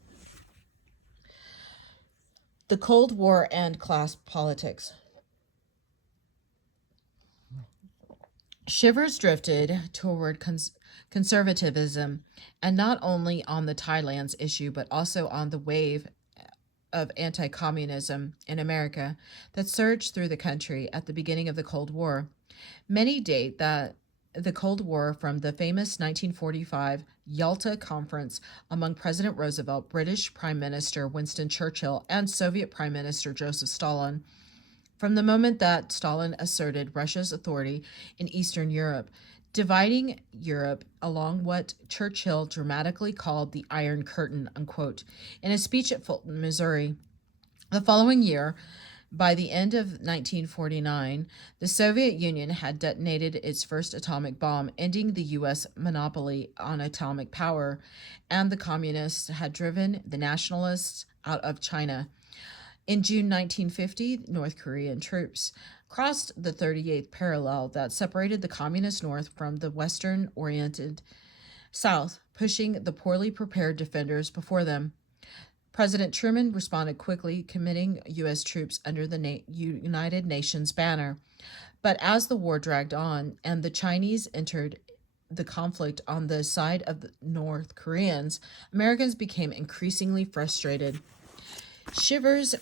The Cold War and class politics. Shivers drifted toward conservatism, and not only on the Thailand's issue, but also on the wave of anti-communism in America that surged through the country at the beginning of the Cold War. Many date the Cold War from the famous 1945 Yalta Conference among President Roosevelt, British Prime Minister Winston Churchill, and Soviet Prime Minister Joseph Stalin. From the moment that Stalin asserted Russia's authority in Eastern Europe, dividing Europe along what Churchill dramatically called the Iron Curtain, unquote, in a speech at Fulton, Missouri. The following year, by the end of 1949, the Soviet Union had detonated its first atomic bomb, ending the U.S. monopoly on atomic power, and the communists had driven the nationalists out of China. In June 1950, North Korean troops crossed the 38th parallel that separated the communist North from the Western-oriented South, pushing the poorly prepared defenders before them. President Truman responded quickly, committing U.S. troops under the United Nations banner. But as the war dragged on and the Chinese entered the conflict on the side of the North Koreans, Americans became increasingly frustrated. Shivers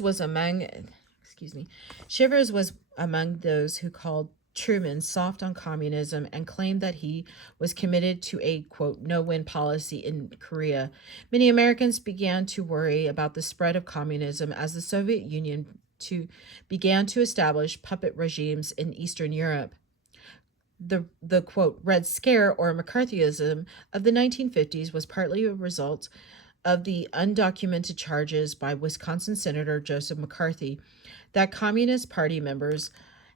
was among those who called Truman soft on communism and claimed that he was committed to a, quote, no-win policy in Korea. Many Americans began to worry about the spread of communism as the Soviet Union began to establish puppet regimes in Eastern Europe. The quote, Red Scare or McCarthyism of the 1950s was partly a result of the undocumented charges by Wisconsin Senator Joseph McCarthy that Communist Party members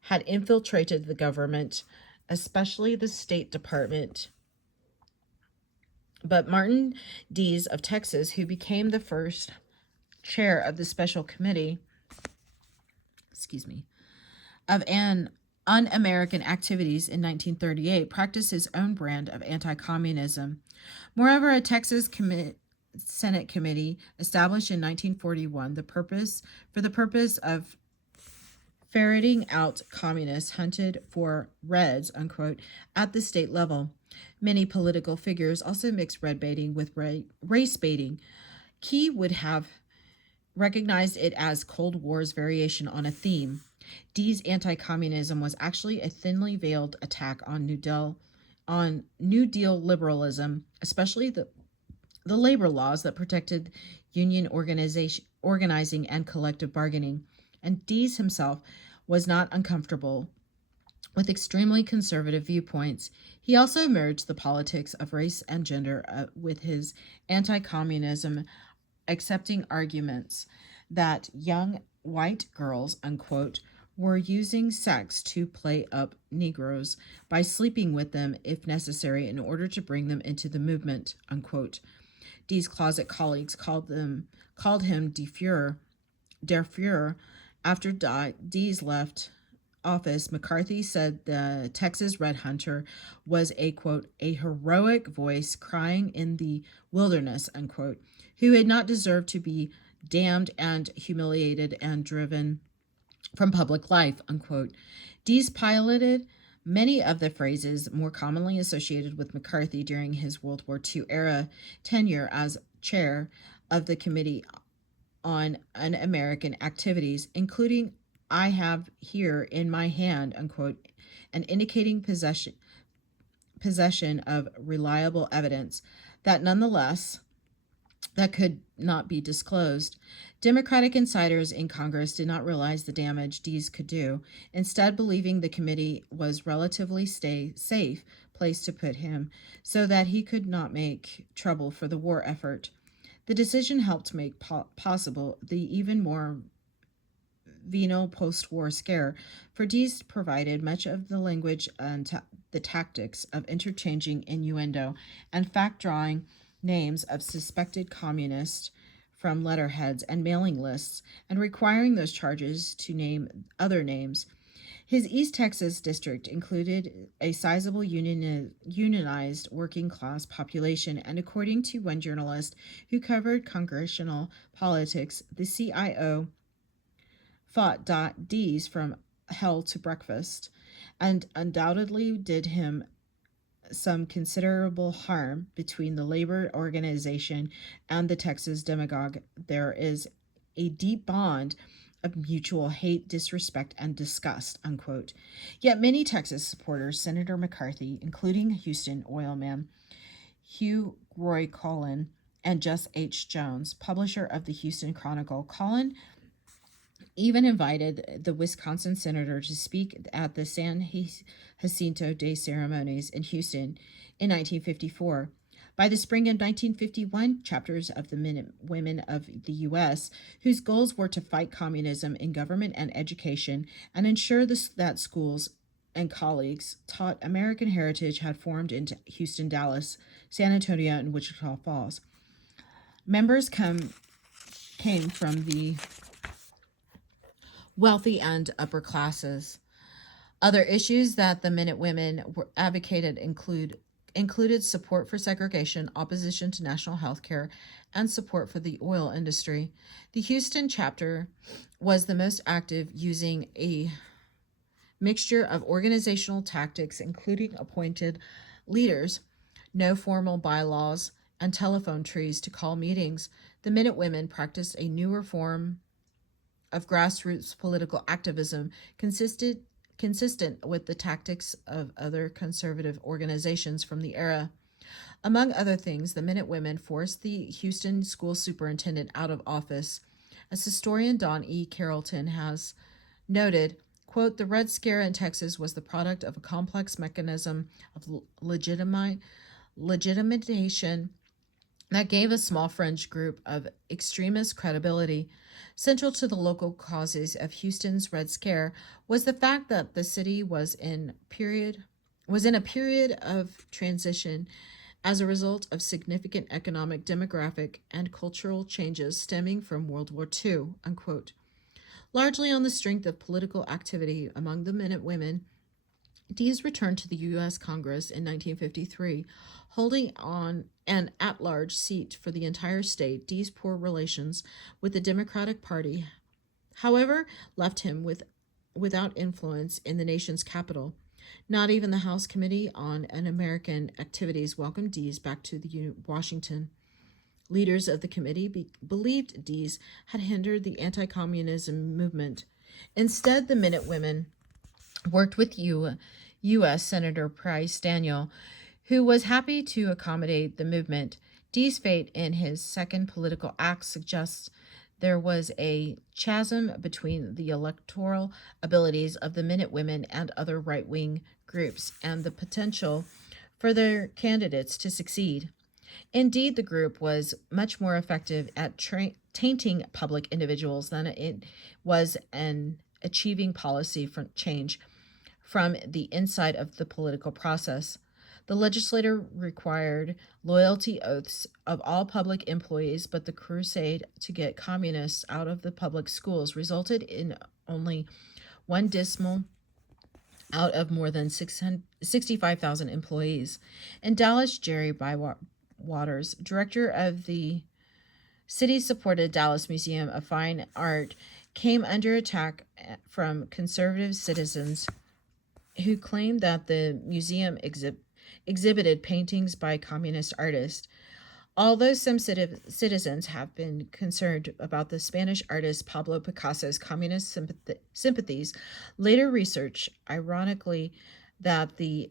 had infiltrated the government, especially the State Department. But Martin Dees of Texas, who became the first chair of the special committee, of un-American activities in 1938, practiced his own brand of anti-communism. Moreover, a Texas Senate committee established in 1941 for the purpose of ferreting out communists hunted for Reds, unquote, at the state level. Many political figures also mixed red baiting with race baiting. Key would have recognized it as Cold War's variation on a theme. Dee's anti-communism was actually a thinly veiled attack on New Deal liberalism, especially the labor laws that protected union organizing and collective bargaining. And Dees himself was not uncomfortable with extremely conservative viewpoints. He also merged the politics of race and gender with his anti-communism, accepting arguments that young white girls, unquote, were using sex to play up Negroes by sleeping with them if necessary in order to bring them into the movement, unquote. Dee's closet colleagues called him Der Fuhrer. After Dees left office, McCarthy said the Texas Red Hunter was a, quote, a heroic voice crying in the wilderness, unquote, who had not deserved to be damned and humiliated and driven from public life, unquote. Dees piloted many of the phrases more commonly associated with McCarthy during his World War II era tenure as chair of the Committee on Un-American Activities, including "I have here in my hand," unquote, and indicating possession of reliable evidence that nonetheless that could not be disclosed. Democratic insiders in Congress did not realize the damage Dees could do, instead believing the committee was relatively safe place to put him so that he could not make trouble for the war effort. The decision helped make possible the even more venal post-war scare, for Dees provided much of the language and the tactics of interchanging innuendo and fact-drawing names of suspected communists from letterheads and mailing lists, and requiring those charges to name other names. His East Texas district included a sizable unionized working-class population, and according to one journalist who covered congressional politics, the CIO fought Dees from hell to breakfast, and undoubtedly did him some considerable harm. Between the labor organization and the Texas demagogue, there is a deep bond of mutual hate, disrespect, and disgust, unquote. Yet many Texas supporters, Senator McCarthy, including Houston oilman Hugh Roy Collin and Just H. Jones, publisher of the Houston Chronicle. Collin even invited the Wisconsin senator to speak at the San Jacinto Day ceremonies in Houston in 1954. By the spring of 1951, chapters of the Minutewomen of the U.S., whose goals were to fight communism in government and education and ensure that schools and colleagues taught American heritage, had formed in Houston, Dallas, San Antonio, and Wichita Falls. Members came from the wealthy and upper classes. Other issues that the Minutewomen advocated included support for segregation, opposition to national health care, and support for the oil industry. The Houston chapter was the most active, using a mixture of organizational tactics, including appointed leaders, no formal bylaws, and telephone trees to call meetings. The Minutewomen practiced a newer form of grassroots political activism consistent with the tactics of other conservative organizations from the era. Among other things, the Minutewomen forced the Houston school superintendent out of office. As historian Don E. Carrollton has noted, quote, the Red Scare in Texas was the product of a complex mechanism of legitimation that gave a small fringe group of extremists credibility. Central to the local causes of Houston's Red Scare was the fact that the city was in a period of transition as a result of significant economic, demographic, and cultural changes stemming from World War II, unquote. Largely on the strength of political activity among the Minutewomen, Dees returned to the U.S. Congress in 1953, holding on an at-large seat for the entire state. Dees' poor relations with the Democratic Party, however, left him without influence in the nation's capital. Not even the House Committee on Un-American Activities welcomed Dees back to Washington. Leaders of the committee believed Dees had hindered the anti-communism movement. Instead, the Minutewomen worked with U.S. Senator Price Daniel, who was happy to accommodate the movement. Dees' fate in his second political act suggests there was a chasm between the electoral abilities of the Minutewomen and other right-wing groups and the potential for their candidates to succeed. Indeed, the group was much more effective at tainting public individuals than it was an achieving policy change from the inside of the political process. The legislature required loyalty oaths of all public employees, but the crusade to get communists out of the public schools resulted in only one dismal out of more than 65,000 employees. In Dallas, Jerry Bywaters, director of the city-supported Dallas Museum of Fine Art, came under attack from conservative citizens who claimed that the museum exhibited paintings by communist artists. Although some citizens have been concerned about the Spanish artist Pablo Picasso's communist sympathies, later research, ironically, that the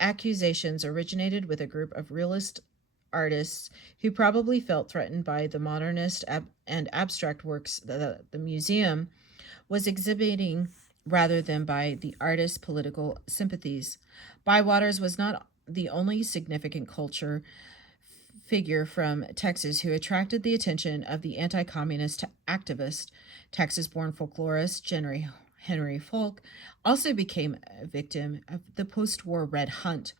accusations originated with a group of realist artists who probably felt threatened by the modernist and abstract works that the museum was exhibiting rather than by the artist's political sympathies. Bywaters was not the only significant culture figure from Texas who attracted the attention of the anti-communist activist. Texas-born folklorist Henry Folk also became a victim of the post-war Red Hunt.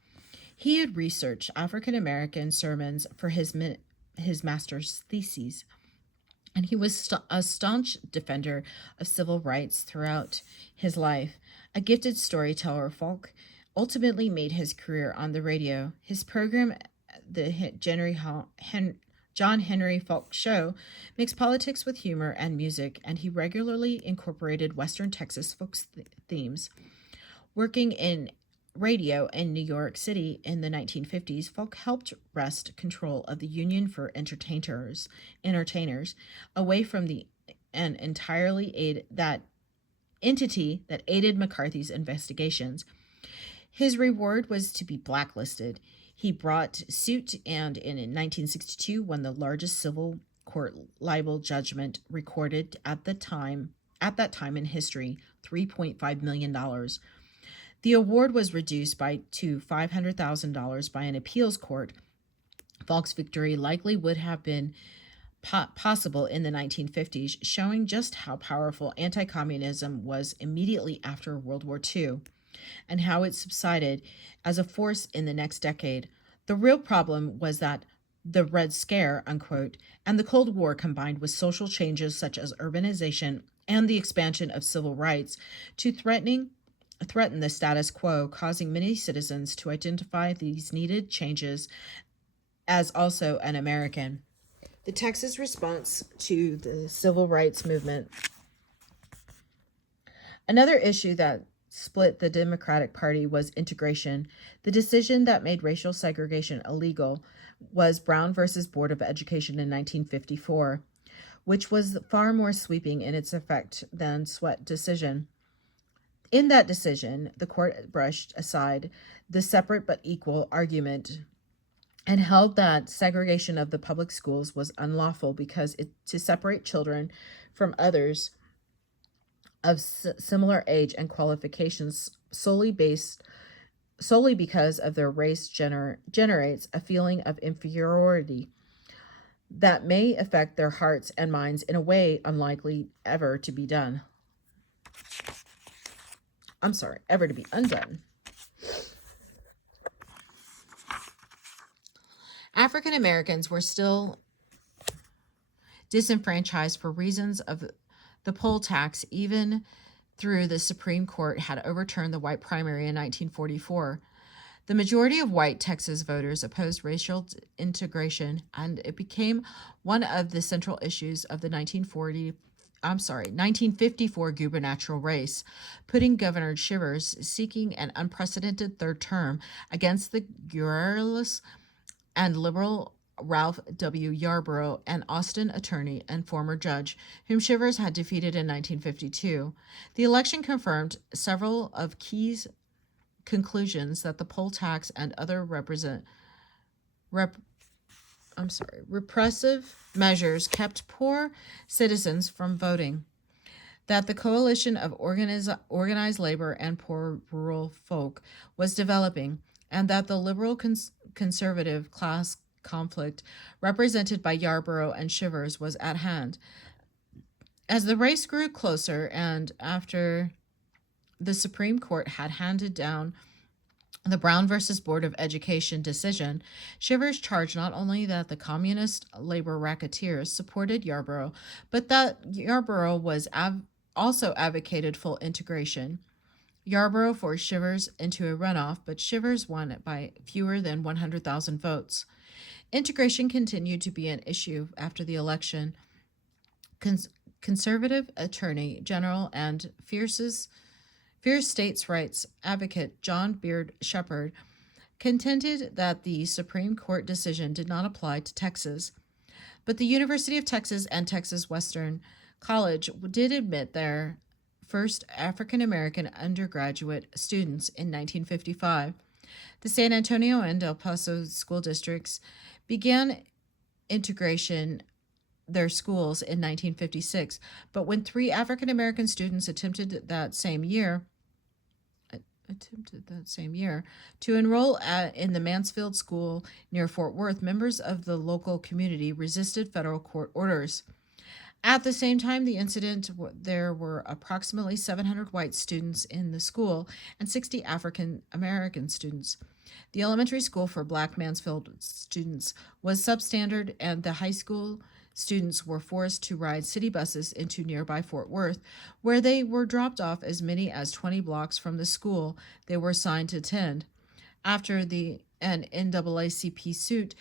He had researched African-American sermons for his master's thesis, and he was a staunch defender of civil rights throughout his life. A gifted storyteller, Folk ultimately made his career on the radio. His program, the John Henry Folk Show, mixed politics with humor and music, and he regularly incorporated Western Texas folk themes. Working in radio in New York City in the 1950s, Folk helped wrest control of the Union for Entertainers away from an entirely entity that aided McCarthy's investigations. His reward was to be blacklisted. He brought suit and in 1962 won the largest civil court libel judgment recorded at that time in history, $3.5 million. The award was reduced to $500,000 by an appeals court. Falk's victory likely would have been possible in the 1950s, showing just how powerful anti-communism was immediately after World War II, and how it subsided as a force in the next decade. The real problem was that the Red Scare, unquote, and the Cold War combined with social changes such as urbanization and the expansion of civil rights to threaten the status quo, causing many citizens to identify these needed changes as also an American. The Texas response to the civil rights movement. Another issue that split the Democratic Party was integration. The decision that made racial segregation illegal was Brown versus Board of Education in 1954, which was far more sweeping in its effect than Sweatt's decision. In that decision, the court brushed aside the separate but equal argument and held that segregation of the public schools was unlawful because to separate children from others of similar age and qualifications solely because of their race generates a feeling of inferiority that may affect their hearts and minds in a way unlikely ever to be undone. African Americans were still disenfranchised for reasons of the poll tax, even through the Supreme Court had overturned the white primary in 1944. The majority of white Texas voters opposed racial integration, and it became one of the central issues of the 1954 gubernatorial race, putting Governor Shivers seeking an unprecedented third term against the garrulous and liberal Ralph W. Yarborough, an Austin attorney and former judge, whom Shivers had defeated in 1952. The election confirmed several of Key's conclusions that the poll tax and other repressive measures kept poor citizens from voting, that the coalition of organized labor and poor rural folk was developing, and that the liberal conservative class conflict represented by Yarborough and Shivers was at hand. As the race grew closer and after the Supreme Court had handed down the Brown versus Board of Education decision, Shivers charged not only that the communist labor racketeers supported Yarborough, but that Yarborough was also advocated full integration. Yarborough forced Shivers into a runoff, but Shivers won by fewer than 100,000 votes. Integration continued to be an issue after the election. Conservative Attorney General and fierce states' rights advocate John Beard Shepherd contended that the Supreme Court decision did not apply to Texas. But the University of Texas and Texas Western College did admit their first African American undergraduate students in 1955. The San Antonio and El Paso school districts began integration their schools in 1956, but when three African American students attempted that same year to enroll in the Mansfield School near Fort Worth, members of the local community resisted federal court orders. At the same time, the incident, there were approximately 700 white students in the school and 60 African American students. The elementary school for Black Mansfield students was substandard, and the high school students were forced to ride city buses into nearby Fort Worth, where they were dropped off as many as 20 blocks from the school they were assigned to attend. After an NAACP suit,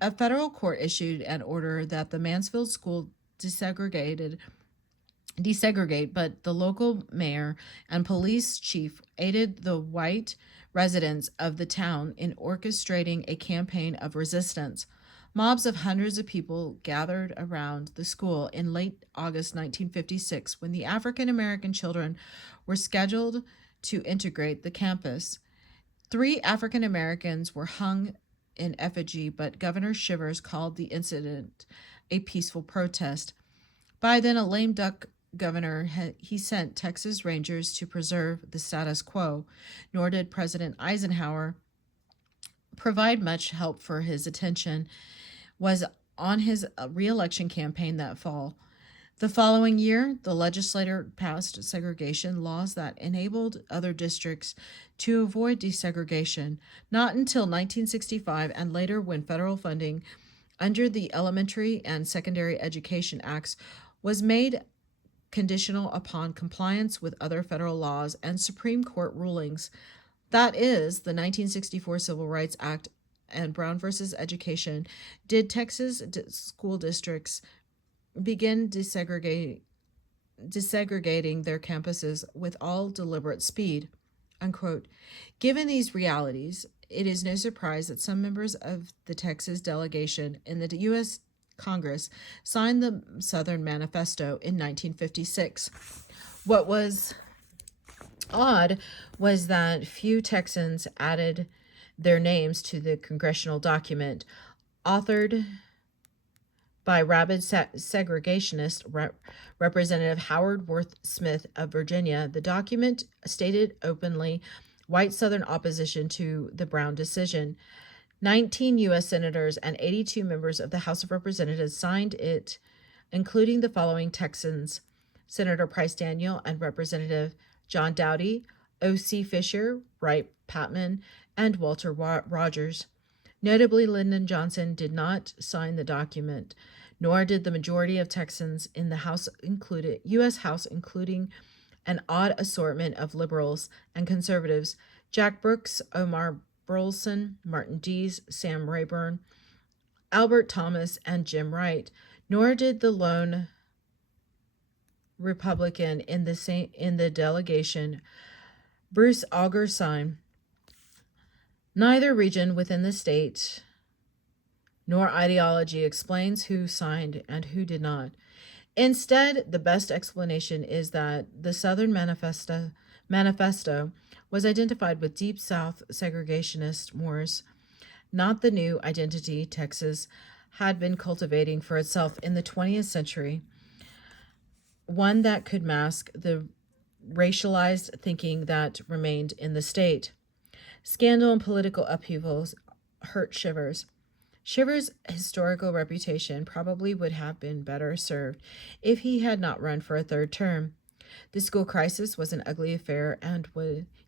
a federal court issued an order that the Mansfield school desegregate, but the local mayor and police chief aided the white residents of the town in orchestrating a campaign of resistance. Mobs of hundreds of people gathered around the school in late August 1956 when the African American children were scheduled to integrate the campus. 3 African Americans were hung in effigy, but Governor Shivers called the incident a peaceful protest. By then a lame duck governor, he sent Texas Rangers to preserve the status quo, nor did President Eisenhower provide much help for his attention was on his re-election campaign that fall. The following year, the legislature passed segregation laws that enabled other districts to avoid desegregation. Not until 1965 and later, when federal funding under the Elementary and Secondary Education Acts was made conditional upon compliance with other federal laws and Supreme Court rulings. That is, the 1964 Civil Rights Act and Brown versus Education, did Texas school districts begin desegregating their campuses with all deliberate speed, unquote. Given these realities, it is no surprise that some members of the Texas delegation in the U.S. Congress signed the Southern Manifesto in 1956. What was odd was that few Texans added their names to the congressional document, authored by rabid segregationist Representative Howard Worth Smith of Virginia. The document stated openly white Southern opposition to the Brown decision. 19 U.S. senators and 82 members of the House of Representatives signed it, including the following Texans: Senator Price Daniel and Representative John Dowdy, O.C. Fisher, Wright Patman, and Walter Rogers. Notably, Lyndon Johnson did not sign the document, nor did the majority of Texans in the U.S. House, including an odd assortment of liberals and conservatives: Jack Brooks, Omar Burleson, Martin Dees, Sam Rayburn, Albert Thomas, and Jim Wright. Nor did the lone Republican in the delegation, Bruce Auger, sign. Neither region within the state nor ideology explains who signed and who did not. Instead, the best explanation is that the Southern Manifesto was identified with Deep South segregationist mores, not the new identity Texas had been cultivating for itself in the 20th century, one that could mask the racialized thinking that remained in the state. Scandal and political upheavals hurt Shivers. Shiver's historical reputation probably would have been better served if he had not run for a third term. The school crisis was an ugly affair, and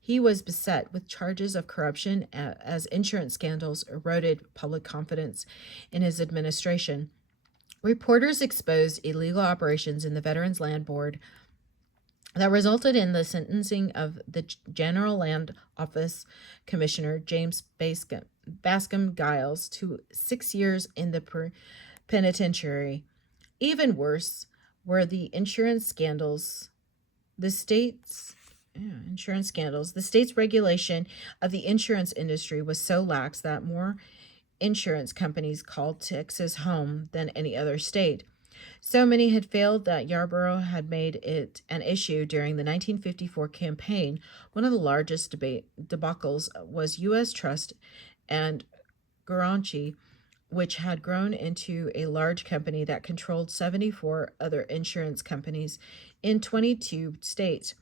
he was beset with charges of corruption as insurance scandals eroded public confidence in his administration. Reporters exposed illegal operations in the Veterans Land Board that resulted in the sentencing of the General Land Office Commissioner James Bascom Giles to 6 years in the penitentiary. Even worse were the insurance scandals. The state's regulation of the insurance industry was so lax that more insurance companies called Texas home than any other state. So many had failed that Yarborough had made it an issue during the 1954 campaign. One of the largest debacles was U.S. Trust and Guaranty, which had grown into a large company that controlled 74 other insurance companies in 22 states.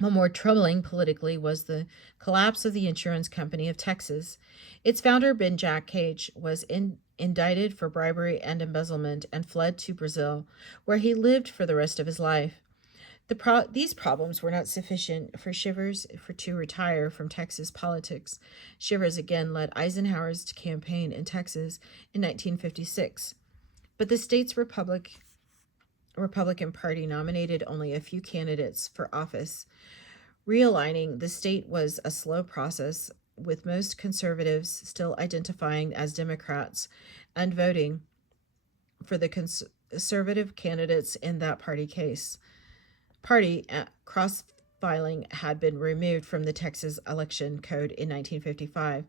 But more troubling politically was the collapse of the Insurance Company of Texas. Its founder, Ben Jack Cage, was indicted for bribery and embezzlement and fled to Brazil, where he lived for the rest of his life. These problems were not sufficient for Shivers to retire from Texas politics. Shivers again led Eisenhower's campaign in Texas in 1956. But the state's Republican Party nominated only a few candidates for office. Realigning the state was a slow process, with most conservatives still identifying as Democrats and voting for the conservative candidates in that party cross-filing had been removed from the Texas election code in 1955.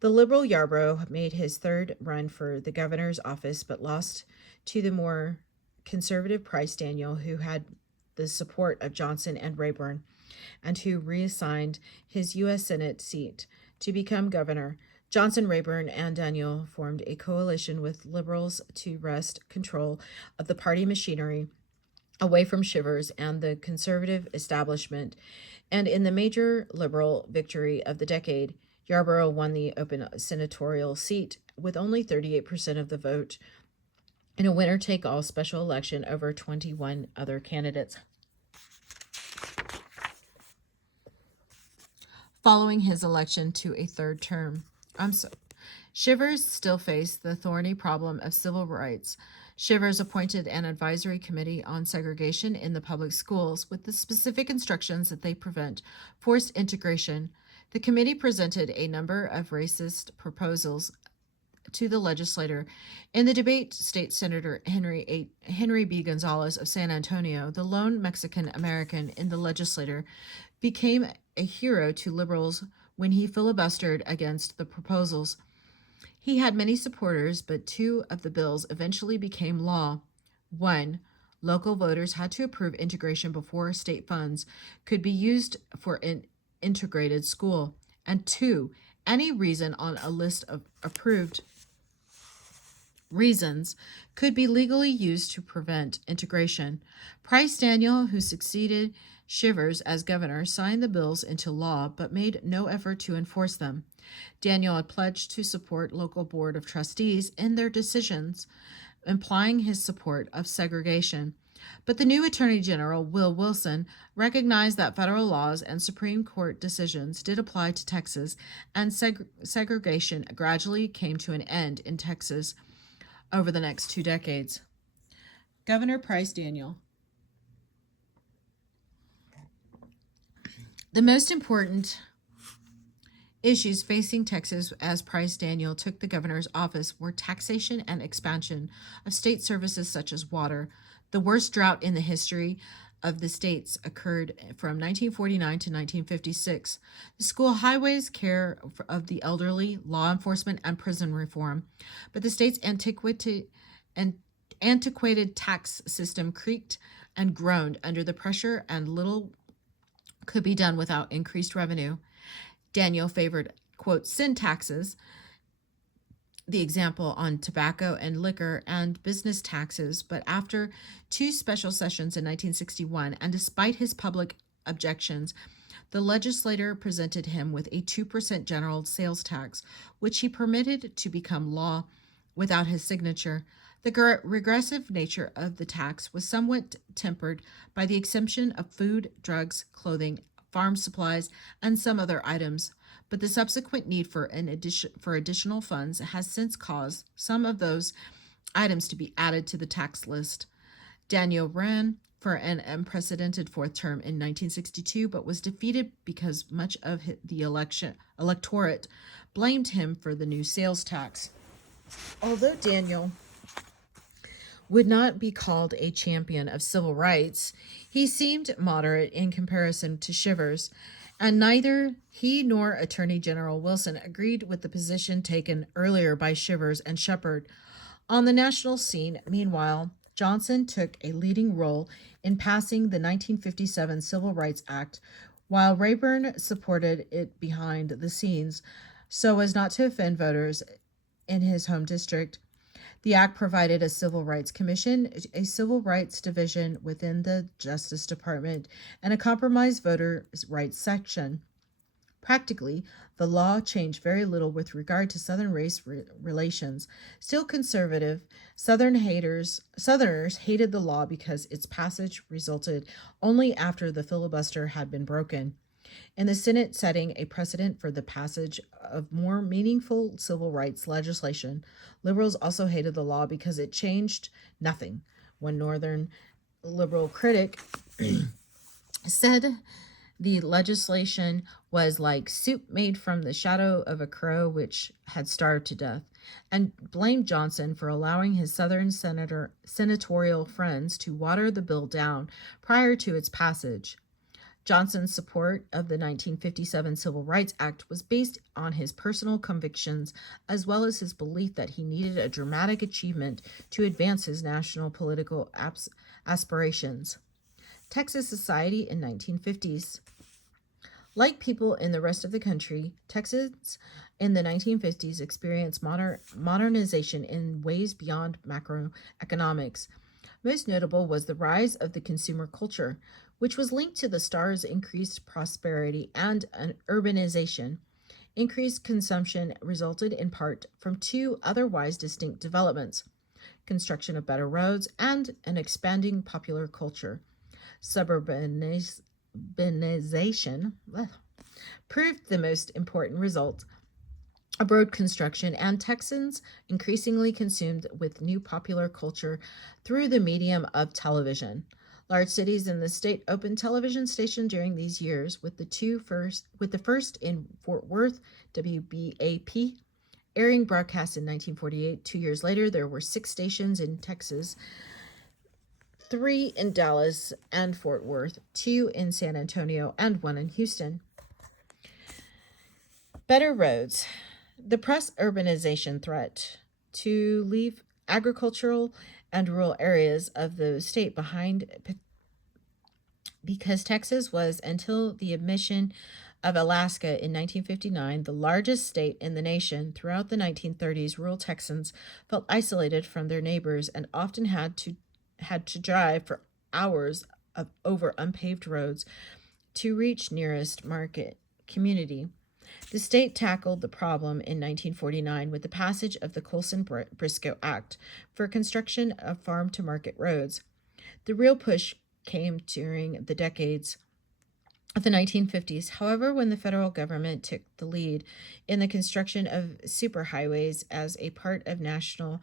The liberal Yarborough made his third run for the governor's office, but lost to the more conservative Price Daniel, who had the support of Johnson and Rayburn, and who reassigned his U.S. Senate seat to become governor. Johnson, Rayburn, and Daniel formed a coalition with liberals to wrest control of the party machinery away from Shivers and the conservative establishment, and in the major liberal victory of the decade, Yarborough won the open senatorial seat with only 38% of the vote in a winner-take-all special election over 21 other candidates. Following his election to a third term, Shivers still faced the thorny problem of civil rights. Shivers appointed an advisory committee on segregation in the public schools with the specific instructions that they prevent forced integration. The committee presented a number of racist proposals to the legislature. In the debate, State Senator Henry B. Gonzalez of San Antonio, the lone Mexican American in the legislature, became a hero to liberals when he filibustered against the proposals. He had many supporters, but two of the bills eventually became law. One, local voters had to approve integration before state funds could be used for an integrated school. And two, any reason on a list of approved reasons could be legally used to prevent integration. Price Daniel, who succeeded Shivers as governor, signed the bills into law but made no effort to enforce them. Daniel had pledged to support local board of trustees in their decisions, implying his support of segregation. But the new Attorney General, Will Wilson, recognized that federal laws and Supreme Court decisions did apply to Texas, and segregation gradually came to an end in Texas over the next 2 decades. Governor Price Daniel. The most important issues facing Texas as Price Daniel took the governor's office were taxation and expansion of state services such as water. The worst drought in the history of the states occurred from 1949 to 1956. The school highways, care of the elderly, law enforcement, and prison reform. But the state's antiquated tax system creaked and groaned under the pressure, and little could be done without increased revenue. Daniel favored, quote, sin taxes, the example on tobacco and liquor, and business taxes, but after 2 special sessions in 1961, and despite his public objections, the legislature presented him with a 2% general sales tax, which he permitted to become law without his signature. The regressive nature of the tax was somewhat tempered by the exemption of food, drugs, clothing, farm supplies, and some other items, but the subsequent need for additional funds has since caused some of those items to be added to the tax list. Daniel ran for an unprecedented fourth term in 1962, but was defeated because much of the electorate blamed him for the new sales tax. Although Daniel would not be called a champion of civil rights, he seemed moderate in comparison to Shivers, and neither he nor Attorney General Wilson agreed with the position taken earlier by Shivers and Shepard. On the national scene, meanwhile, Johnson took a leading role in passing the 1957 Civil Rights Act, while Rayburn supported it behind the scenes so as not to offend voters in his home district. The act provided a civil rights commission, a civil rights division within the Justice Department, and a compromise voter rights section. Practically, the law changed very little with regard to Southern race relations. Still conservative, Southerners hated the law because its passage resulted only after the filibuster had been broken. In the Senate setting a precedent for the passage of more meaningful civil rights legislation, liberals also hated the law because it changed nothing. One Northern liberal critic said the legislation was like soup made from the shadow of a crow which had starved to death, and blamed Johnson for allowing his Southern senatorial friends to water the bill down prior to its passage. Johnson's support of the 1957 Civil Rights Act was based on his personal convictions as well as his belief that he needed a dramatic achievement to advance his national political aspirations. Texas society in 1950s. Like people in the rest of the country, Texans in the 1950s experienced modernization in ways beyond macroeconomics. Most notable was the rise of the consumer culture, which was linked to the star's increased prosperity and an urbanization. Increased consumption resulted in part from two otherwise distinct developments: construction of better roads and an expanding popular culture. Suburbanization proved the most important result of road construction, and Texans increasingly consumed with new popular culture through the medium of television. Large cities in the state opened television stations during these years, with the first in Fort Worth, WBAP, airing broadcasts in 1948. 2 years later, there were 6 stations in Texas, 3 in Dallas and Fort Worth, 2 in San Antonio, and 1 in Houston. Better roads. The press urbanization threat to leave agricultural and rural areas of the state behind, because Texas was, until the admission of Alaska in 1959, the largest state in the nation. Throughout the 1930s, rural Texans felt isolated from their neighbors and often had to drive for hours over unpaved roads to reach nearest market community. The state tackled the problem in 1949 with the passage of the Colson-Briscoe Act for construction of farm-to-market roads. The real push came during the decades of the 1950s. However, when the federal government took the lead in the construction of superhighways as a part of national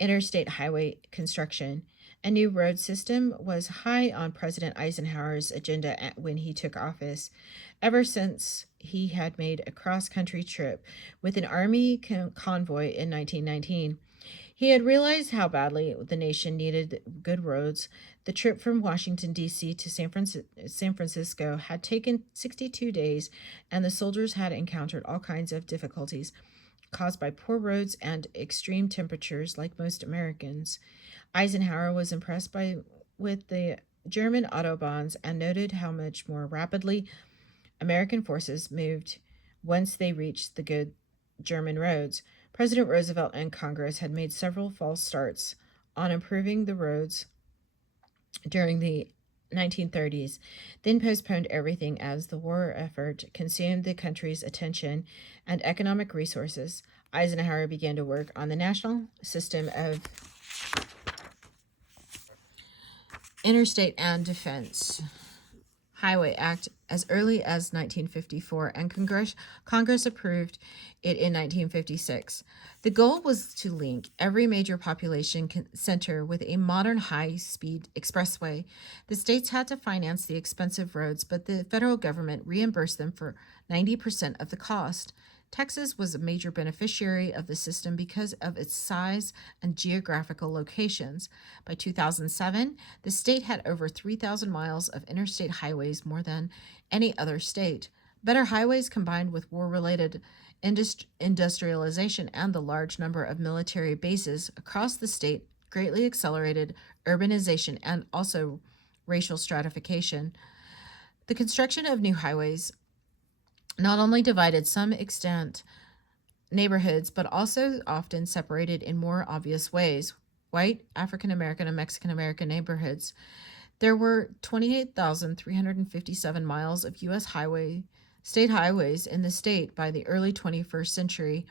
interstate highway construction, a new road system was high on President Eisenhower's agenda when he took office. Ever since he had made a cross-country trip with an Army convoy in 1919, he had realized how badly the nation needed good roads. The trip from Washington, D.C. to San Francisco had taken 62 days, and the soldiers had encountered all kinds of difficulties caused by poor roads and extreme temperatures like most Americans. Eisenhower was impressed with the German autobahns and noted how much more rapidly American forces moved once they reached the good German roads. President Roosevelt and Congress had made several false starts on improving the roads during the 1930s, then postponed everything as the war effort consumed the country's attention and economic resources. Eisenhower began to work on the National System of Interstate and Defense Highway Act as early as 1954, and Congress approved it in 1956. The goal was to link every major population center with a modern high-speed expressway. The states had to finance the expensive roads, but the federal government reimbursed them for 90% of the cost. Texas was a major beneficiary of the system because of its size and geographical locations. By 2007, the state had over 3,000 miles of interstate highways, more than any other state. Better highways combined with war-related industrialization and the large number of military bases across the state greatly accelerated urbanization and also racial stratification. The construction of new highways not only divided some extent neighborhoods, but also often separated in more obvious ways white, African American, and Mexican American neighborhoods. There were 28,357 miles of U.S. state highways in the state by the early 21st century.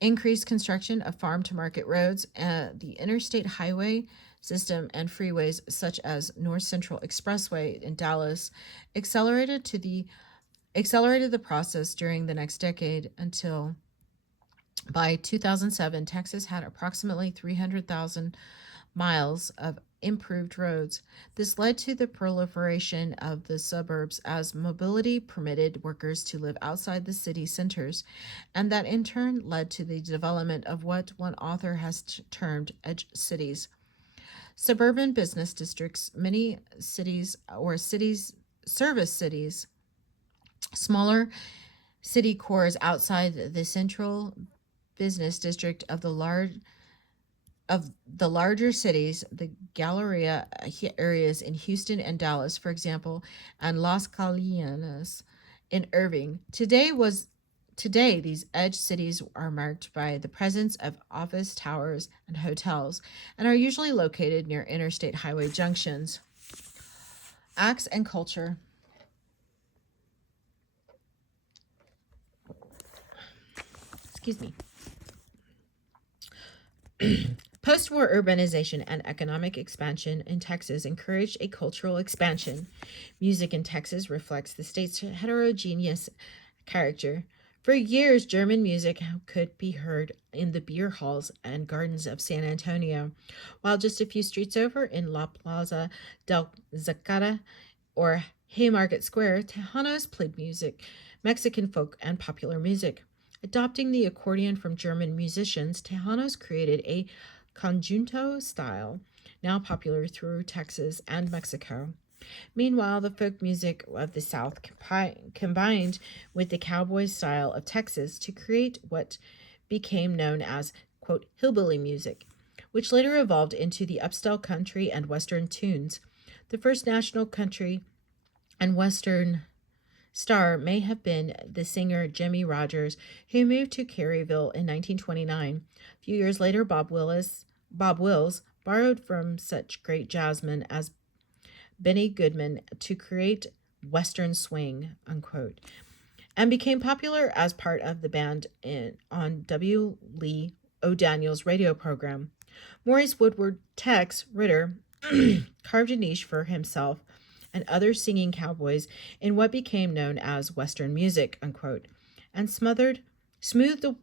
Increased construction of farm-to-market roads, the interstate highway system, and freeways such as North Central Expressway in Dallas accelerated the process during the next decade until by 2007, Texas had approximately 300,000 miles of improved roads. This led to the proliferation of the suburbs as mobility permitted workers to live outside the city centers, and that in turn led to the development of what one author has termed edge cities. Suburban business districts, many cities or service cities, smaller city cores outside the central business district of the larger cities, the Galleria areas in Houston and Dallas, for example, and Las Colinas in Irving. Today, these edge cities are marked by the presence of office towers and hotels and are usually located near interstate highway junctions. Acts and culture. Excuse me. Post-war urbanization and economic expansion in Texas encouraged a cultural expansion. Music in Texas reflects the state's heterogeneous character. For years, German music could be heard in the beer halls and gardens of San Antonio, while just a few streets over in La Plaza del Zacata or Haymarket Square, Tejanos played music, Mexican folk, and popular music. Adopting the accordion from German musicians, Tejanos created a conjunto style, now popular through Texas and Mexico. Meanwhile, the folk music of the South combined with the cowboy style of Texas to create what became known as, quote, hillbilly music, which later evolved into the upscale country and western tunes. The first national country and western star may have been the singer Jimmie Rodgers, who moved to Caryville in 1929. A few years later, Bob Wills borrowed from such great jazzmen as Benny Goodman to create Western swing, unquote, and became popular as part of the band on W. Lee O'Daniel's radio program. Maurice Woodward Tex Ritter carved a niche for himself and other singing cowboys in what became known as Western music, unquote, and smoothed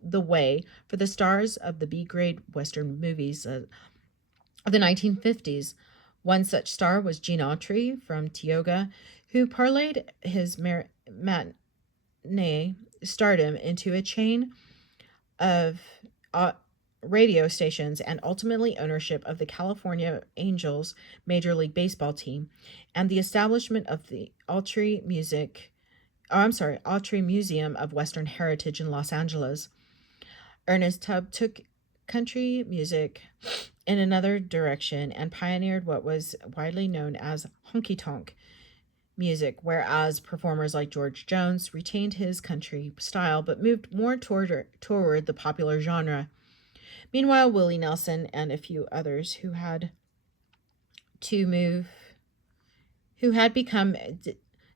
the way for the stars of the B-grade Western movies of the 1950s. One such star was Gene Autry from Tioga, who parlayed his matinee stardom into a chain of radio stations and ultimately ownership of the California Angels Major League Baseball team, and the establishment of the Autry Museum of Western Heritage in Los Angeles. Ernest Tubb took country music in another direction and pioneered what was widely known as honky-tonk music, whereas performers like George Jones retained his country style but moved more toward the popular genre. Meanwhile, Willie Nelson and a few others who had become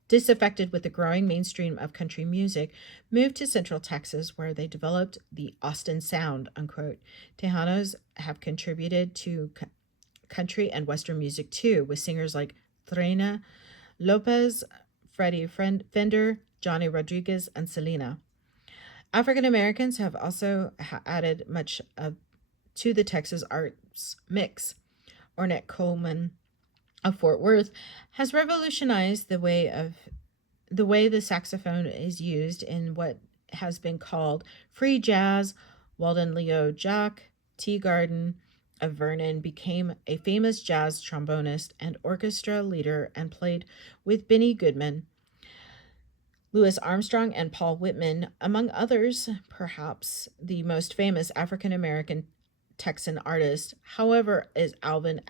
disaffected with the growing mainstream of country music, moved to Central Texas where they developed the Austin sound, unquote. Tejanos have contributed to country and Western music too, with singers like Trina Lopez, Freddie Fender, Johnny Rodriguez, and Selena. African Americans have also added much to the Texas arts mix. Ornette Coleman of Fort Worth has revolutionized the way the saxophone is used in what has been called free jazz. Walden Leo Jack Teagarden of Vernon became a famous jazz trombonist and orchestra leader and played with Benny Goodman, Louis Armstrong, and Paul Whitman, among others. Perhaps the most famous African American Texan artist, however, is Alvin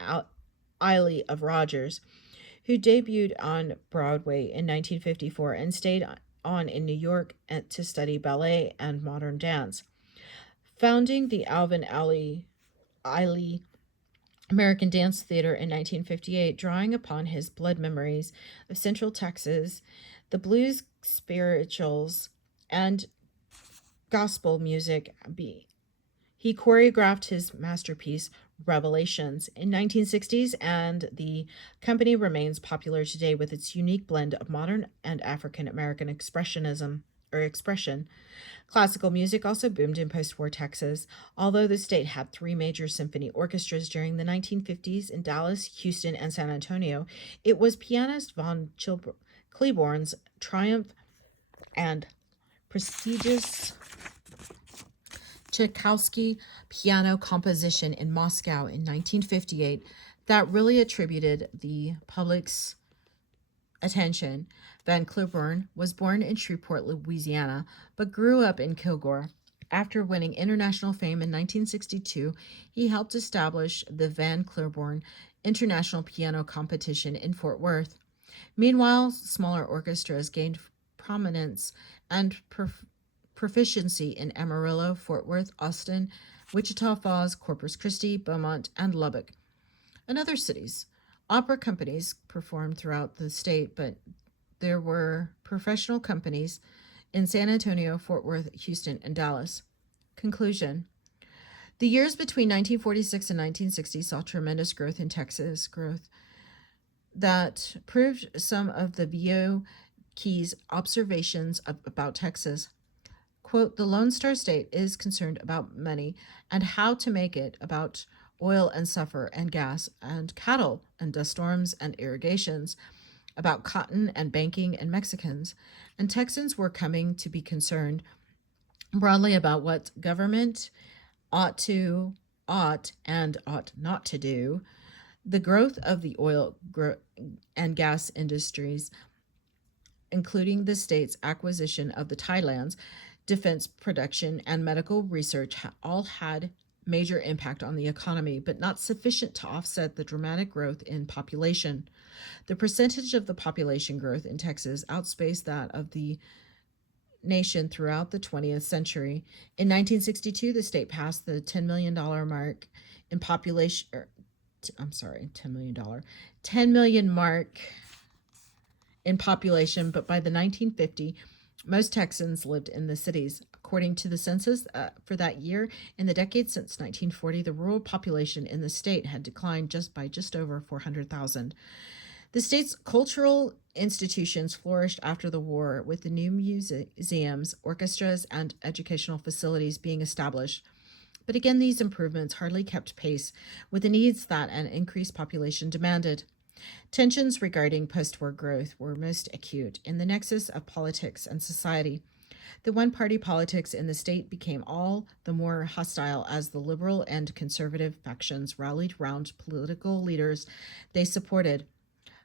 Ailey of Rogers, who debuted on Broadway in 1954 and stayed on in New York to study ballet and modern dance. Founding the Alvin Ailey American Dance Theater in 1958, drawing upon his blood memories of Central Texas, the blues, spirituals, and gospel music. He choreographed his masterpiece, Revelations, in 1960s, and the company remains popular today with its unique blend of modern and African American expression. Classical music also boomed in post-war Texas, although the state had three major symphony orchestras during the 1950s in Dallas, Houston, and San Antonio. It was pianist von Cliborn's triumph and prestigious Tchaikovsky piano composition in Moscow in 1958 that really attributed the public's attention. Van Cliburn was born in Shreveport, Louisiana, but grew up in Kilgore. After winning international fame in 1962, he helped establish the Van Cliburn International Piano Competition in Fort Worth. Meanwhile, smaller orchestras gained prominence and proficiency in Amarillo, Fort Worth, Austin, Wichita Falls, Corpus Christi, Beaumont, and Lubbock, and other cities. Opera companies performed throughout the state, but there were professional companies in San Antonio, Fort Worth, Houston, and Dallas. Conclusion. The years between 1946 and 1960 saw tremendous growth in Texas, growth that proved some of the V.O. Key's observations about Texas. Quote, the Lone Star State is concerned about money and how to make it, about oil and sulfur and gas and cattle and dust storms and irrigations, about cotton and banking and Mexicans. And Texans were coming to be concerned broadly about what government ought and ought not to do, the growth of the oil and gas industries, including the state's acquisition of the tidelands, defense production, and medical research all had major impact on the economy, but not sufficient to offset the dramatic growth in population. The percentage of the population growth in Texas outspaced that of the nation throughout the 20th century. In 1962, the state passed the $10 million mark in population. $10 million mark in population, but by the 1950s, most Texans lived in the cities. According to the census for that year, in the decade since 1940, the rural population in the state had declined by just over 400,000. The state's cultural institutions flourished after the war, with the new museums, orchestras, and educational facilities being established. But again, these improvements hardly kept pace with the needs that an increased population demanded. Tensions regarding post-war growth were most acute in the nexus of politics and society. The one-party politics in the state became all the more hostile as the liberal and conservative factions rallied round political leaders they supported.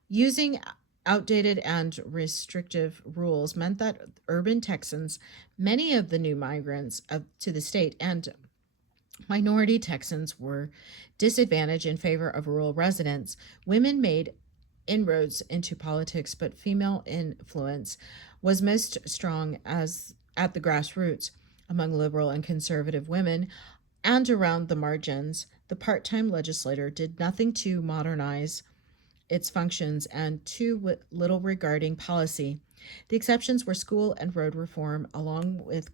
Using outdated and restrictive rules meant that urban Texans, many of the new migrants to the state, and minority Texans were disadvantaged in favor of rural residents. Women made inroads into politics, but female influence was most strong at the grassroots among liberal and conservative women and around the margins. The part-time legislator did nothing to modernize its functions and too little regarding policy. The exceptions were school and road reform, along with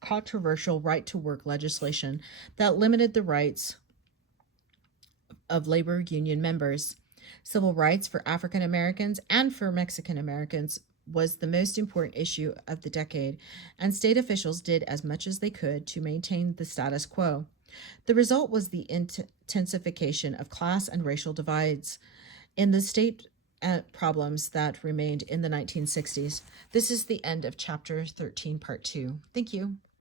controversial right to work legislation that limited the rights of labor union members. Civil rights for African Americans and for Mexican Americans was the most important issue of the decade, and state officials did as much as they could to maintain the status quo. The result was the intensification of class and racial divides in the state problems that remained in the 1960s. This is the end of chapter 13, part 2. Thank you.